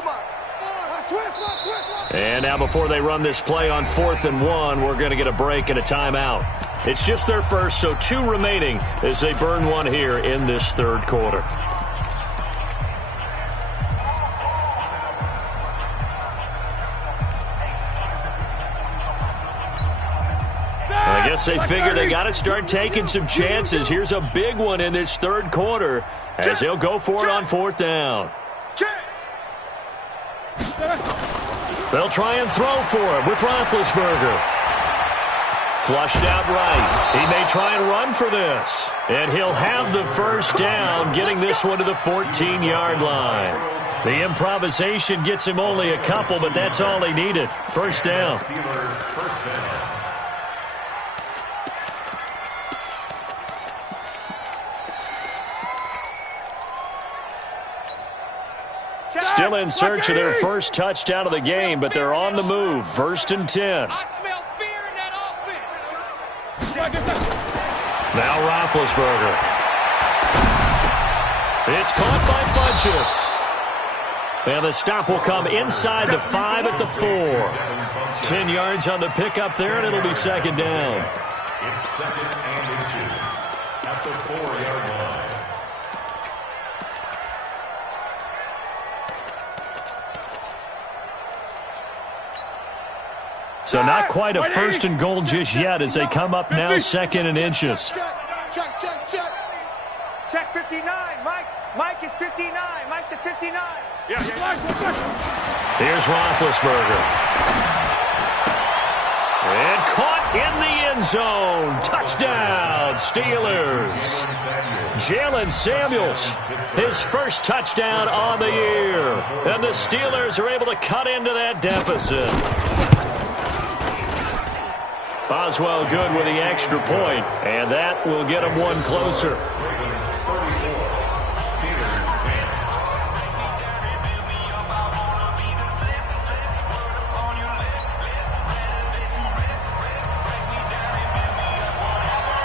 And now before they run this play on 4th and 1, we're going to get a break and a timeout. It's just their first, so 2 remaining as they burn one here in this third quarter. I guess they figure they got to start taking some chances. Here's a big one in this third quarter as he'll go for it on 4th down. They'll try and throw for it with Roethlisberger. Flushed out right. He may try and run for this. And he'll have the first down, getting this one to the 14-yard line. The improvisation gets him only a couple, but that's all he needed. First down. Still in search of their first touchdown of the game, but they're on the move. 1st and 10. I smell fear in that offense. Now Roethlisberger. It's caught by Funches. And the stop will come inside the 5 at the 4. 10 yards on the pickup there, and it'll be 2nd down. It's 2nd and inches at the 4-yard line. So not quite a 1st and goal just yet as they come up now 2nd and inches. Check 59. Mike is 59. Mike to 59. Here's Roethlisberger. And caught in the end zone. Touchdown, Steelers. Jalen Samuels, his first touchdown on the year. And the Steelers are able to cut into that deficit. Boswell good with the extra point, and that will get him one closer.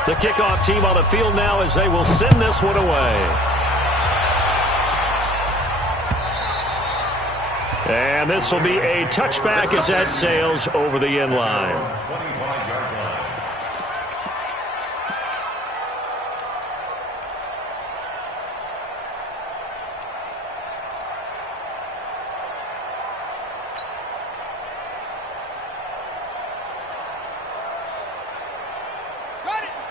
The kickoff team on the field now as they will send this one away. And this will be a touchback as that sails over the end line.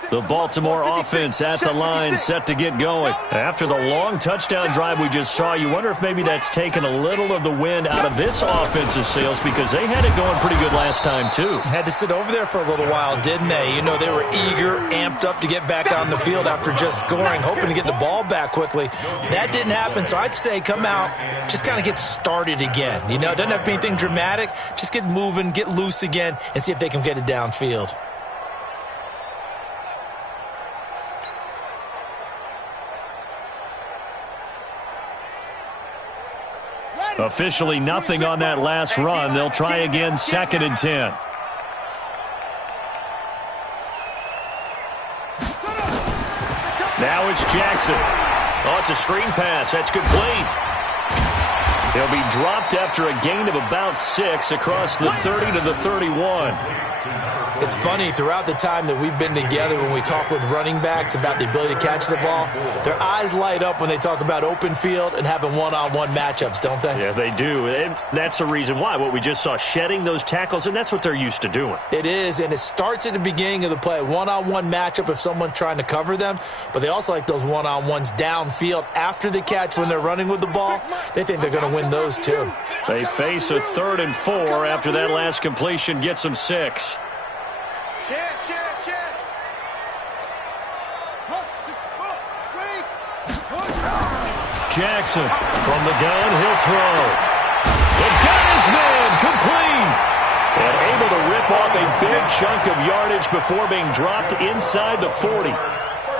The Baltimore offense at the line, set to get going. After the long touchdown drive we just saw, you wonder if maybe that's taken a little of the wind out of this offensive sails, because they had it going pretty good last time, too. Had to sit over there for a little while, didn't they? You know, they were eager, amped up to get back on the field after just scoring, hoping to get the ball back quickly. That didn't happen, so I'd say come out, just kind of get started again. You know, it doesn't have to be anything dramatic. Just get moving, get loose again, and see if they can get it downfield. Officially nothing on that last run. They'll try again, 2nd and 10. Now it's Jackson. Oh, it's a screen pass. That's complete. He'll be dropped after a gain of about 6 across the 30 to the 31. It's funny, throughout the time that we've been together, when we talk with running backs about the ability to catch the ball, their eyes light up when they talk about open field and having one-on-one matchups, don't they? Yeah, they do. And that's the reason why. What we just saw, shedding those tackles, and that's what they're used to doing. It is, and it starts at the beginning of the play. One-on-one matchup if someone's trying to cover them, but they also like those one-on-ones downfield after the catch when they're running with the ball. They think they're going to win those, too. They face a 3rd and 4 after that last completion gets them 6. Jackson from the gun, he'll throw. The gun is made, complete. And able to rip off a big chunk of yardage before being dropped inside the 40.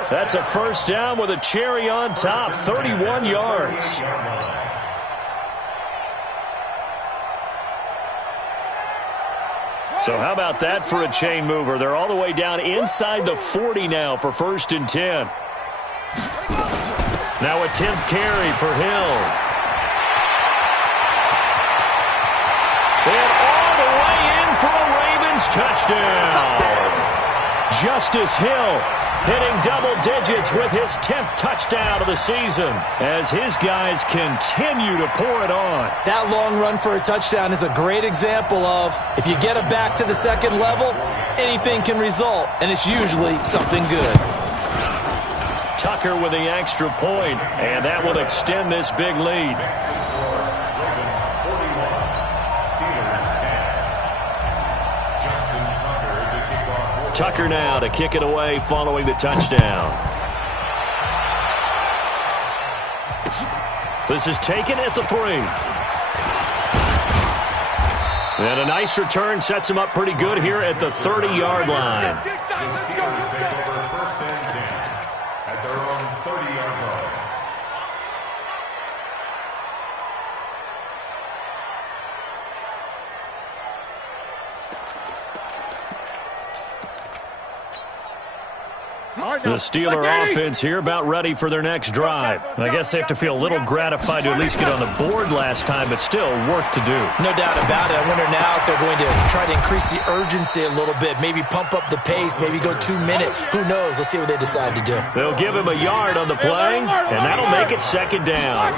That's a first down with a cherry on top, 31 yards. So how about that for a chain mover? They're all the way down inside the 40 now for 1st and 10. Now a 10th carry for Hill. And all the way in for a Ravens touchdown. Justice Hill hitting double digits with his 10th touchdown of the season as his guys continue to pour it on. That long run for a touchdown is a great example of if you get it back to the 2nd level, anything can result, and it's usually something good. Tucker with the extra point, and that will extend this big lead. Tucker now to kick it away following the touchdown. This is taken at the 3. And a nice return sets him up pretty good here at the 30-yard line. The Steeler offense here about ready for their next drive. I guess they have to feel a little gratified to at least get on the board last time, but still work to do. No doubt about it. I wonder now if they're going to try to increase the urgency a little bit, maybe pump up the pace, maybe go 2 minutes. Who knows? Let's see what they decide to do. They'll give him a yard on the play, and that'll make it 2nd down.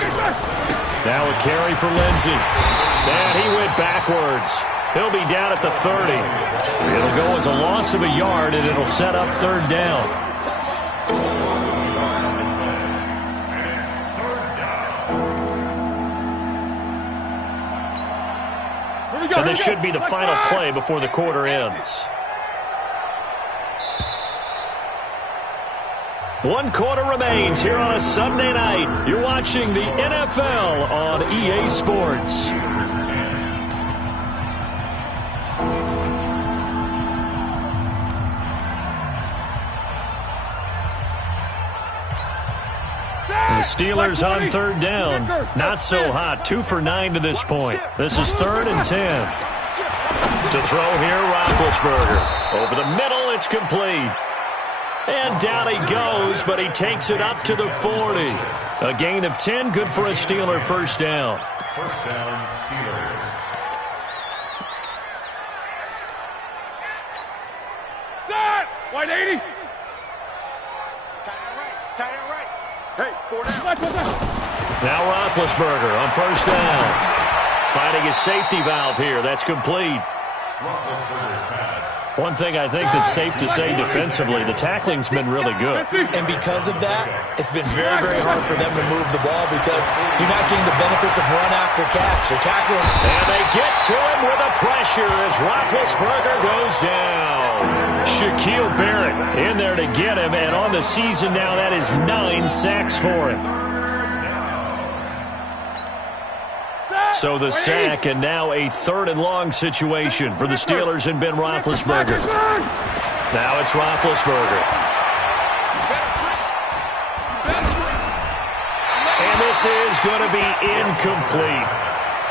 Now a carry for Lindsey. And he went backwards. He'll be down at the 30. It'll go as a loss of a yard, and it'll set up 3rd down. And this should be the final play before the quarter ends. 1 quarter remains here on a Sunday night. You're watching the NFL on EA Sports. The Steelers on 3rd down. Not so hot. 2 for 9 to this point. This is 3rd and 10. To throw here, Roethlisberger. Over the middle, it's complete. And down he goes, but he takes it up to the 40. A gain of 10, good for a Steeler first down. First down, Steelers. White 80. Tight end right. Tight end right. Hey, 4 down. Watch out. Now Roethlisberger on first down. Finding his safety valve here. That's complete. Roethlisberger's pass. One thing I think that's safe to say defensively, the tackling's been really good. And because of that, it's been very, very hard for them to move the ball because you're not getting the benefits of run after catch. They're tackling. And they get to him with a pressure as Roethlisberger goes down. Shaquille Barrett in there to get him, and on the season now, that is 9 sacks for him. So the sack, and now a 3rd and long situation for the Steelers and Ben Roethlisberger. Now it's Roethlisberger. And this is going to be incomplete.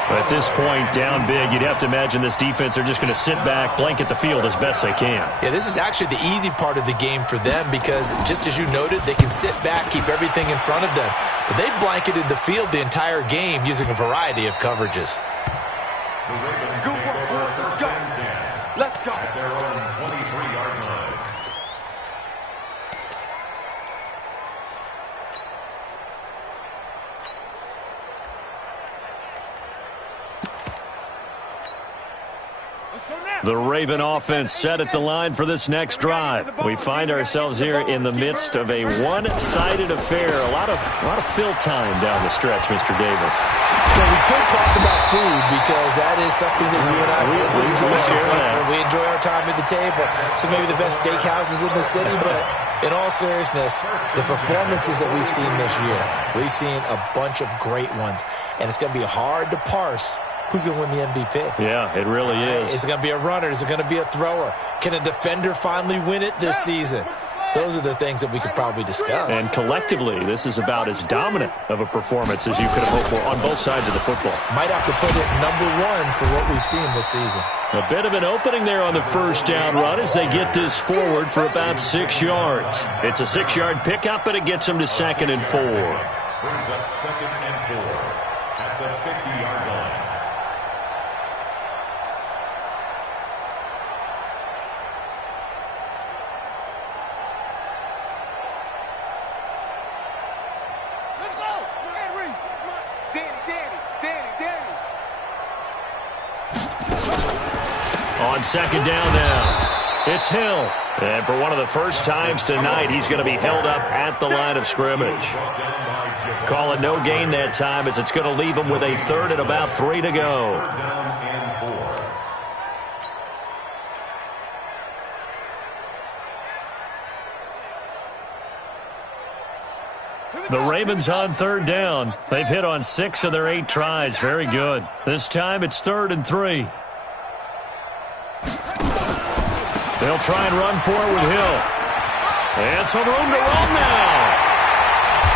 At this point, down big, you'd have to imagine this defense are just going to sit back, blanket the field as best they can. Yeah, this is actually the easy part of the game for them because, just as you noted, they can sit back, keep everything in front of them. But they've blanketed the field the entire game using a variety of coverages. The Ravens take over first and 10. Let's go. At their own 23-yard line. The Raven offense set at the line for this next drive. We find ourselves here in the midst of a one-sided affair. A lot of fill time down the stretch, Mr. Davis. So we could talk about food because that is something that you and I we enjoy our time at the table. So maybe the best steakhouses in the city, but in all seriousness, the performances that we've seen this year, we've seen a bunch of great ones, and it's going to be hard to parse who's going to win the MVP. Yeah, it really is. Is it going to be a runner? Is it going to be a thrower? Can a defender finally win it this season? Those are the things that we could probably discuss. And collectively, this is about as dominant of a performance as you could have hoped for on both sides of the football. Might have to put it #1 for what we've seen this season. A bit of an opening there on the first down run as they get this forward for about 6 yards. It's a 6-yard pickup, and it gets them to 2nd and 4. Brings up 2nd and 4 at the 50-yard line. On 2nd down now, it's Hill. And for one of the first times tonight, he's going to be held up at the line of scrimmage. Call it no gain that time as it's going to leave him with a 3rd and about 3 to go. The Ravens on 3rd down. They've hit on 6 of their 8 tries. Very good. This time it's 3rd and 3. They'll try and run for it with Hill. And some room to run now.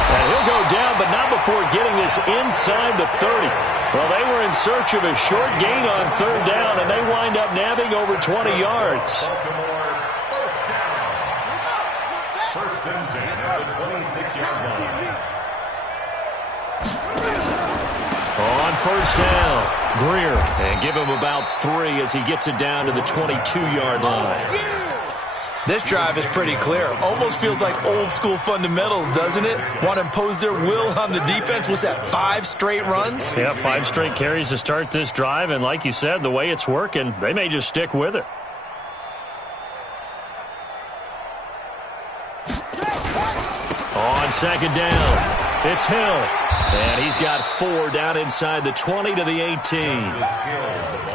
And he'll go down, but not before getting this inside the 30. Well, they were in search of a short gain on 3rd down, and they wind up nabbing over 20 yards. First and 10 at the 26-yard line. On first down, Greer, and give him about 3 as he gets it down to the 22-yard line. This drive is pretty clear. Almost feels like old school fundamentals, doesn't it? Want to impose their will on the defense. Was that 5 straight runs? Yeah, 5 straight carries to start this drive, and like you said, the way it's working, they may just stick with it. On 2nd down, it's Hill. And he's got 4 down inside the 20 to the 18.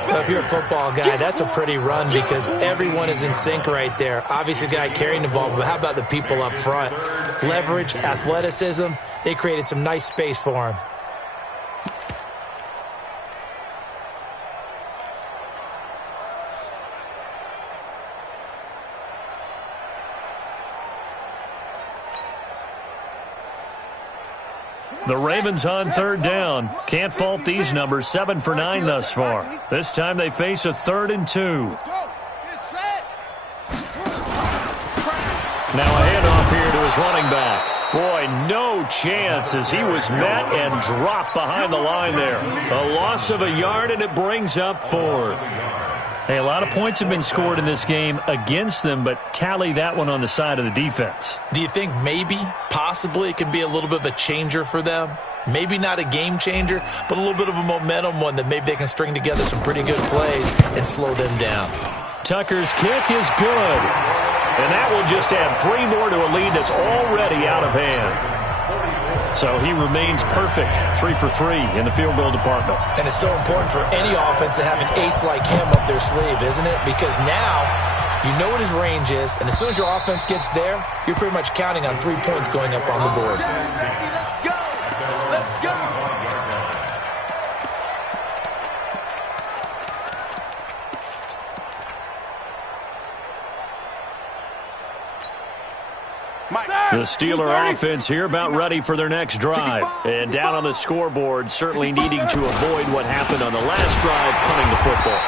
Well, if you're a football guy, that's a pretty run because everyone is in sync right there. Obviously, the guy carrying the ball, but how about the people up front? Leverage, athleticism, they created some nice space for him. The Ravens on 3rd down. Can't fault these numbers. 7 for 9 thus far. This time they face a 3rd and 2. Now a running back. Boy, no chance as he was met and dropped behind the line there. A loss of a yard, and it brings up fourth. Hey, a lot of points have been scored in this game against them, but tally that one on the side of the defense. Do you think maybe, possibly, it can be a little bit of a changer for them? Maybe not a game changer, but a little bit of a momentum one that maybe they can string together some pretty good plays and slow them down. Tucker's kick is good. And that will just add 3 more to a lead that's already out of hand. So he remains perfect, 3 for 3 in the field goal department. And it's so important for any offense to have an ace like him up their sleeve, isn't it? Because now you know what his range is, and as soon as your offense gets there, you're pretty much counting on 3 points going up on the board. Let's go! Let's go! The Steeler offense here about ready for their next drive. And down on the scoreboard, certainly needing to avoid what happened on the last drive, punting the football.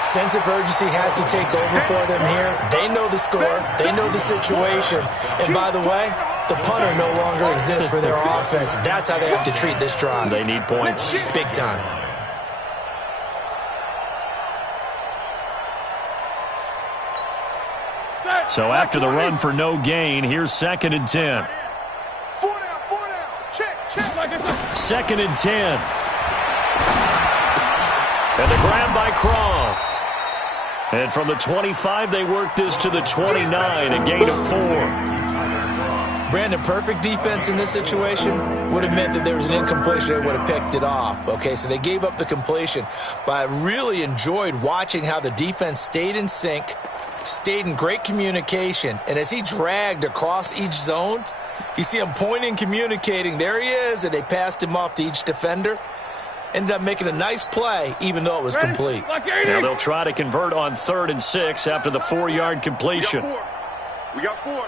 Sense of urgency has to take over for them here. They know the score. They know the situation. And by the way, the punter no longer exists for their offense. That's how they have to treat this drive. They need points. Big time. So after the run for no gain, here's 2nd and 10. 4 down. Check. 2nd and 10. And the grab by Croft. And from the 25, they work this to the 29, a gain of 4. Brandon, perfect defense in this situation would have meant that there was an incompletion that would have picked it off. Okay, so they gave up the completion. But I really enjoyed watching how the defense stayed in sync, stayed in great communication, and as he dragged across each zone, you see him pointing, communicating. There he is, and they passed him off to each defender. Ended up making a nice play, even though it was complete. Now they'll try to convert on 3rd and 6 after the 4-yard completion. We got 4.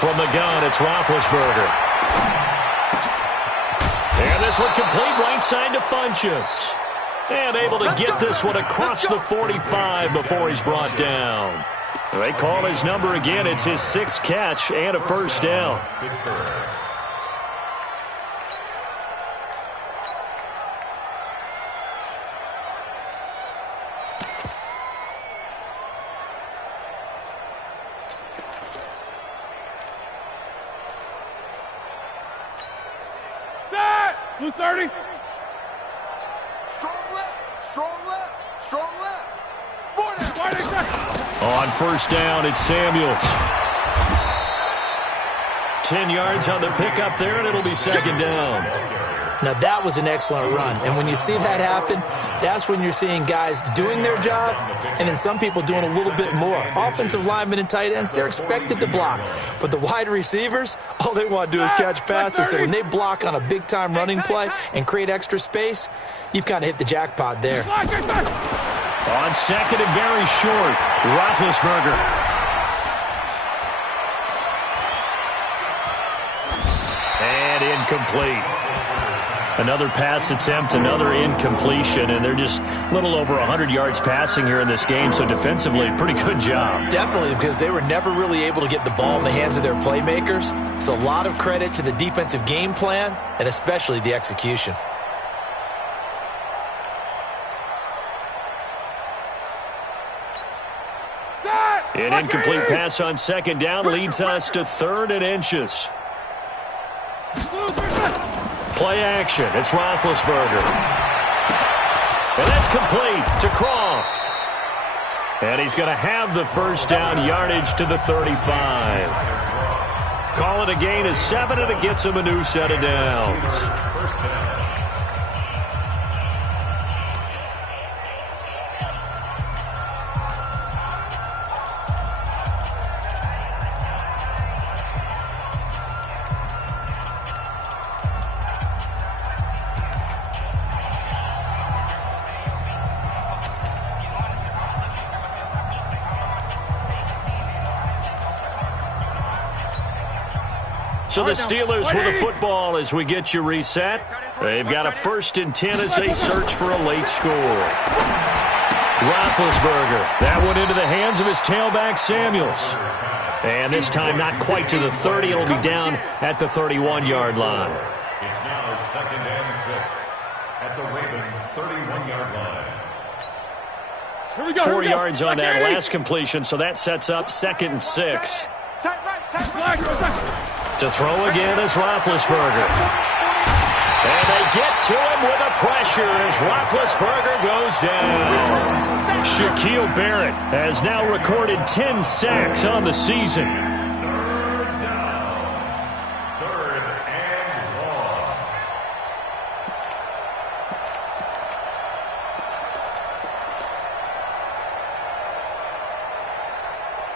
From the gun, it's Roethlisberger. And this one complete right side to Funchess. And able to get this one across the 45 before he's brought down. They call his number again. It's his 6th catch and a first down. Blue 30. Strong left. 4 down. On first down, it's Samuels. 10 yards on the pickup there, and it'll be 2nd down. Now, that was an excellent run. And when you see that happen, that's when you're seeing guys doing their job and then some people doing a little bit more. Offensive linemen and tight ends, they're expected to block. But the wide receivers, all they want to do is catch passes. So when they block on a big-time running play and create extra space, you've kind of hit the jackpot there. On 2nd and very short, Roethlisberger. And incomplete. Another pass attempt, another incompletion, and they're just a little over 100 yards passing here in this game, so defensively, pretty good job. Definitely, because they were never really able to get the ball in the hands of their playmakers. So a lot of credit to the defensive game plan and especially the execution. An incomplete pass on 2nd down leads us to 3rd and inches. Play action. It's Roethlisberger. And that's complete to Croft. And he's going to have the first down, yardage to the 35. Call it a gain of 7, and it gets him a new set of downs. So the Steelers with the football as we get you reset. They've got a 1st and 10 as they search for a late score. Roethlisberger. That one into the hands of his tailback, Samuels. And this time not quite to the 30. It'll be down at the 31-yard line. It's now 2nd and 6 at the Ravens' 31-yard line. 4 yards on that last completion, so that sets up 2nd and 6. To throw again is Roethlisberger. And they get to him with a pressure as Roethlisberger goes down. Shaquille Barrett has now recorded 10 sacks on the season. 3rd down. 3rd and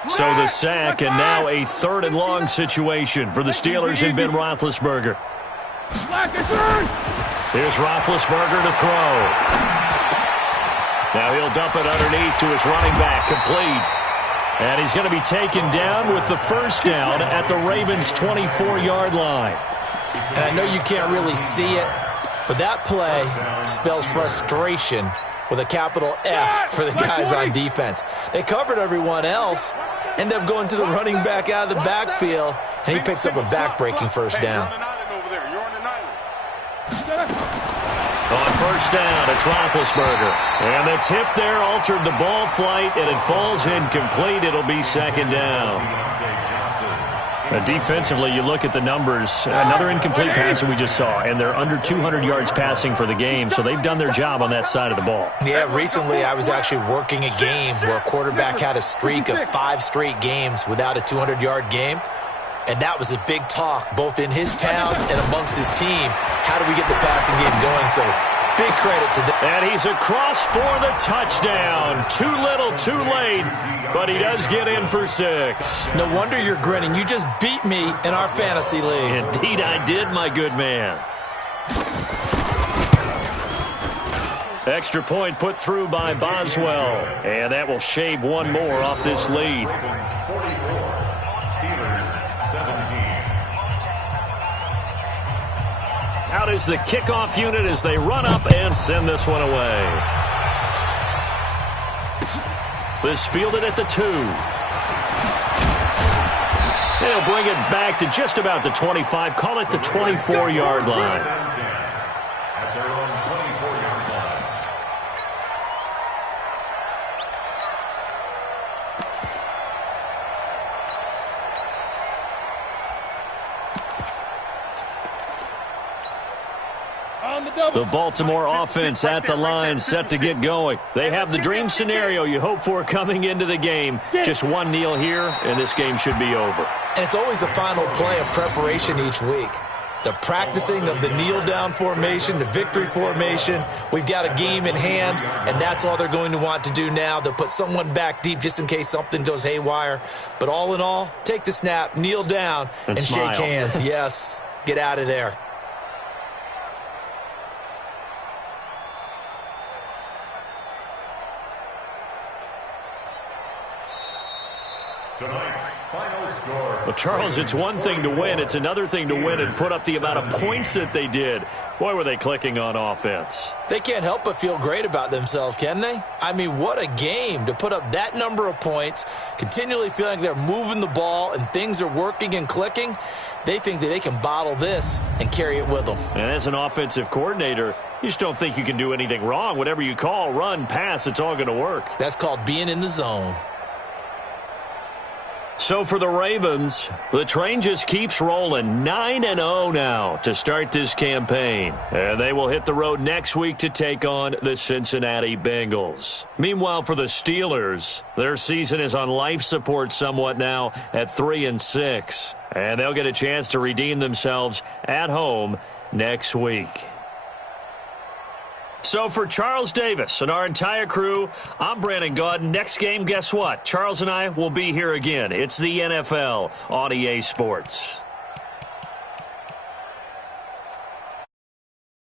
1. So the sack and now a 3rd and long situation for the Steelers and Ben Roethlisberger. Here's Roethlisberger to throw. Now he'll dump it underneath to his running back, complete. And he's going to be taken down with the first down at the Ravens' 24-yard line. And I know you can't really see it, but that play spells frustration with a capital F for the guys on defense. They covered everyone else, end up going to the running back out of the backfield, and he picks up a back-breaking first down. On first down, it's Roethlisberger. And the tip there altered the ball flight, and it falls incomplete. It'll be 2nd down. Defensively, you look at the numbers. Another incomplete pass that we just saw, and they're under 200 yards passing for the game, so they've done their job on that side of the ball. Yeah, recently I was actually working a game where a quarterback had a streak of 5 straight games without a 200-yard game. And that was a big talk, both in his town and amongst his team. How do we get the passing game going? So big credit to them. And he's across for the touchdown. Too little, too late, but he does get in for 6. No wonder you're grinning. You just beat me in our fantasy league. Indeed I did, my good man. Extra point put through by Boswell. And that will shave one more off this lead. Out is the kickoff unit as they run up and send this one away. This fielded at the 2. They'll bring it back to just about the 25. Call it the 24-yard line. At their own 24-yard line. The Baltimore offense at the line, set to get going. They have the dream scenario you hope for coming into the game. Just one kneel here, and this game should be over. And it's always the final play of preparation each week. The practicing of the kneel-down formation, the victory formation. We've got a game in hand, and that's all they're going to want to do now. They'll put someone back deep just in case something goes haywire. But all in all, take the snap, kneel down, and shake hands. Yes, get out of there. Tonight's final score. Well, Charles, it's one thing to win. It's another thing to win and put up the amount of points that they did. Boy, were they clicking on offense. They can't help but feel great about themselves, can they? I mean, what a game to put up that number of points, continually feeling like they're moving the ball and things are working and clicking. They think that they can bottle this and carry it with them. And as an offensive coordinator, you just don't think you can do anything wrong. Whatever you call, run, pass, it's all going to work. That's called being in the zone. So for the Ravens, the train just keeps rolling. 9-0 now to start this campaign. And they will hit the road next week to take on the Cincinnati Bengals. Meanwhile, for the Steelers, their season is on life support somewhat now at 3-6. And they'll get a chance to redeem themselves at home next week. So for Charles Davis and our entire crew, I'm Brandon Gaudin. Next game, guess what? Charles and I will be here again. It's the NFL on EA Sports.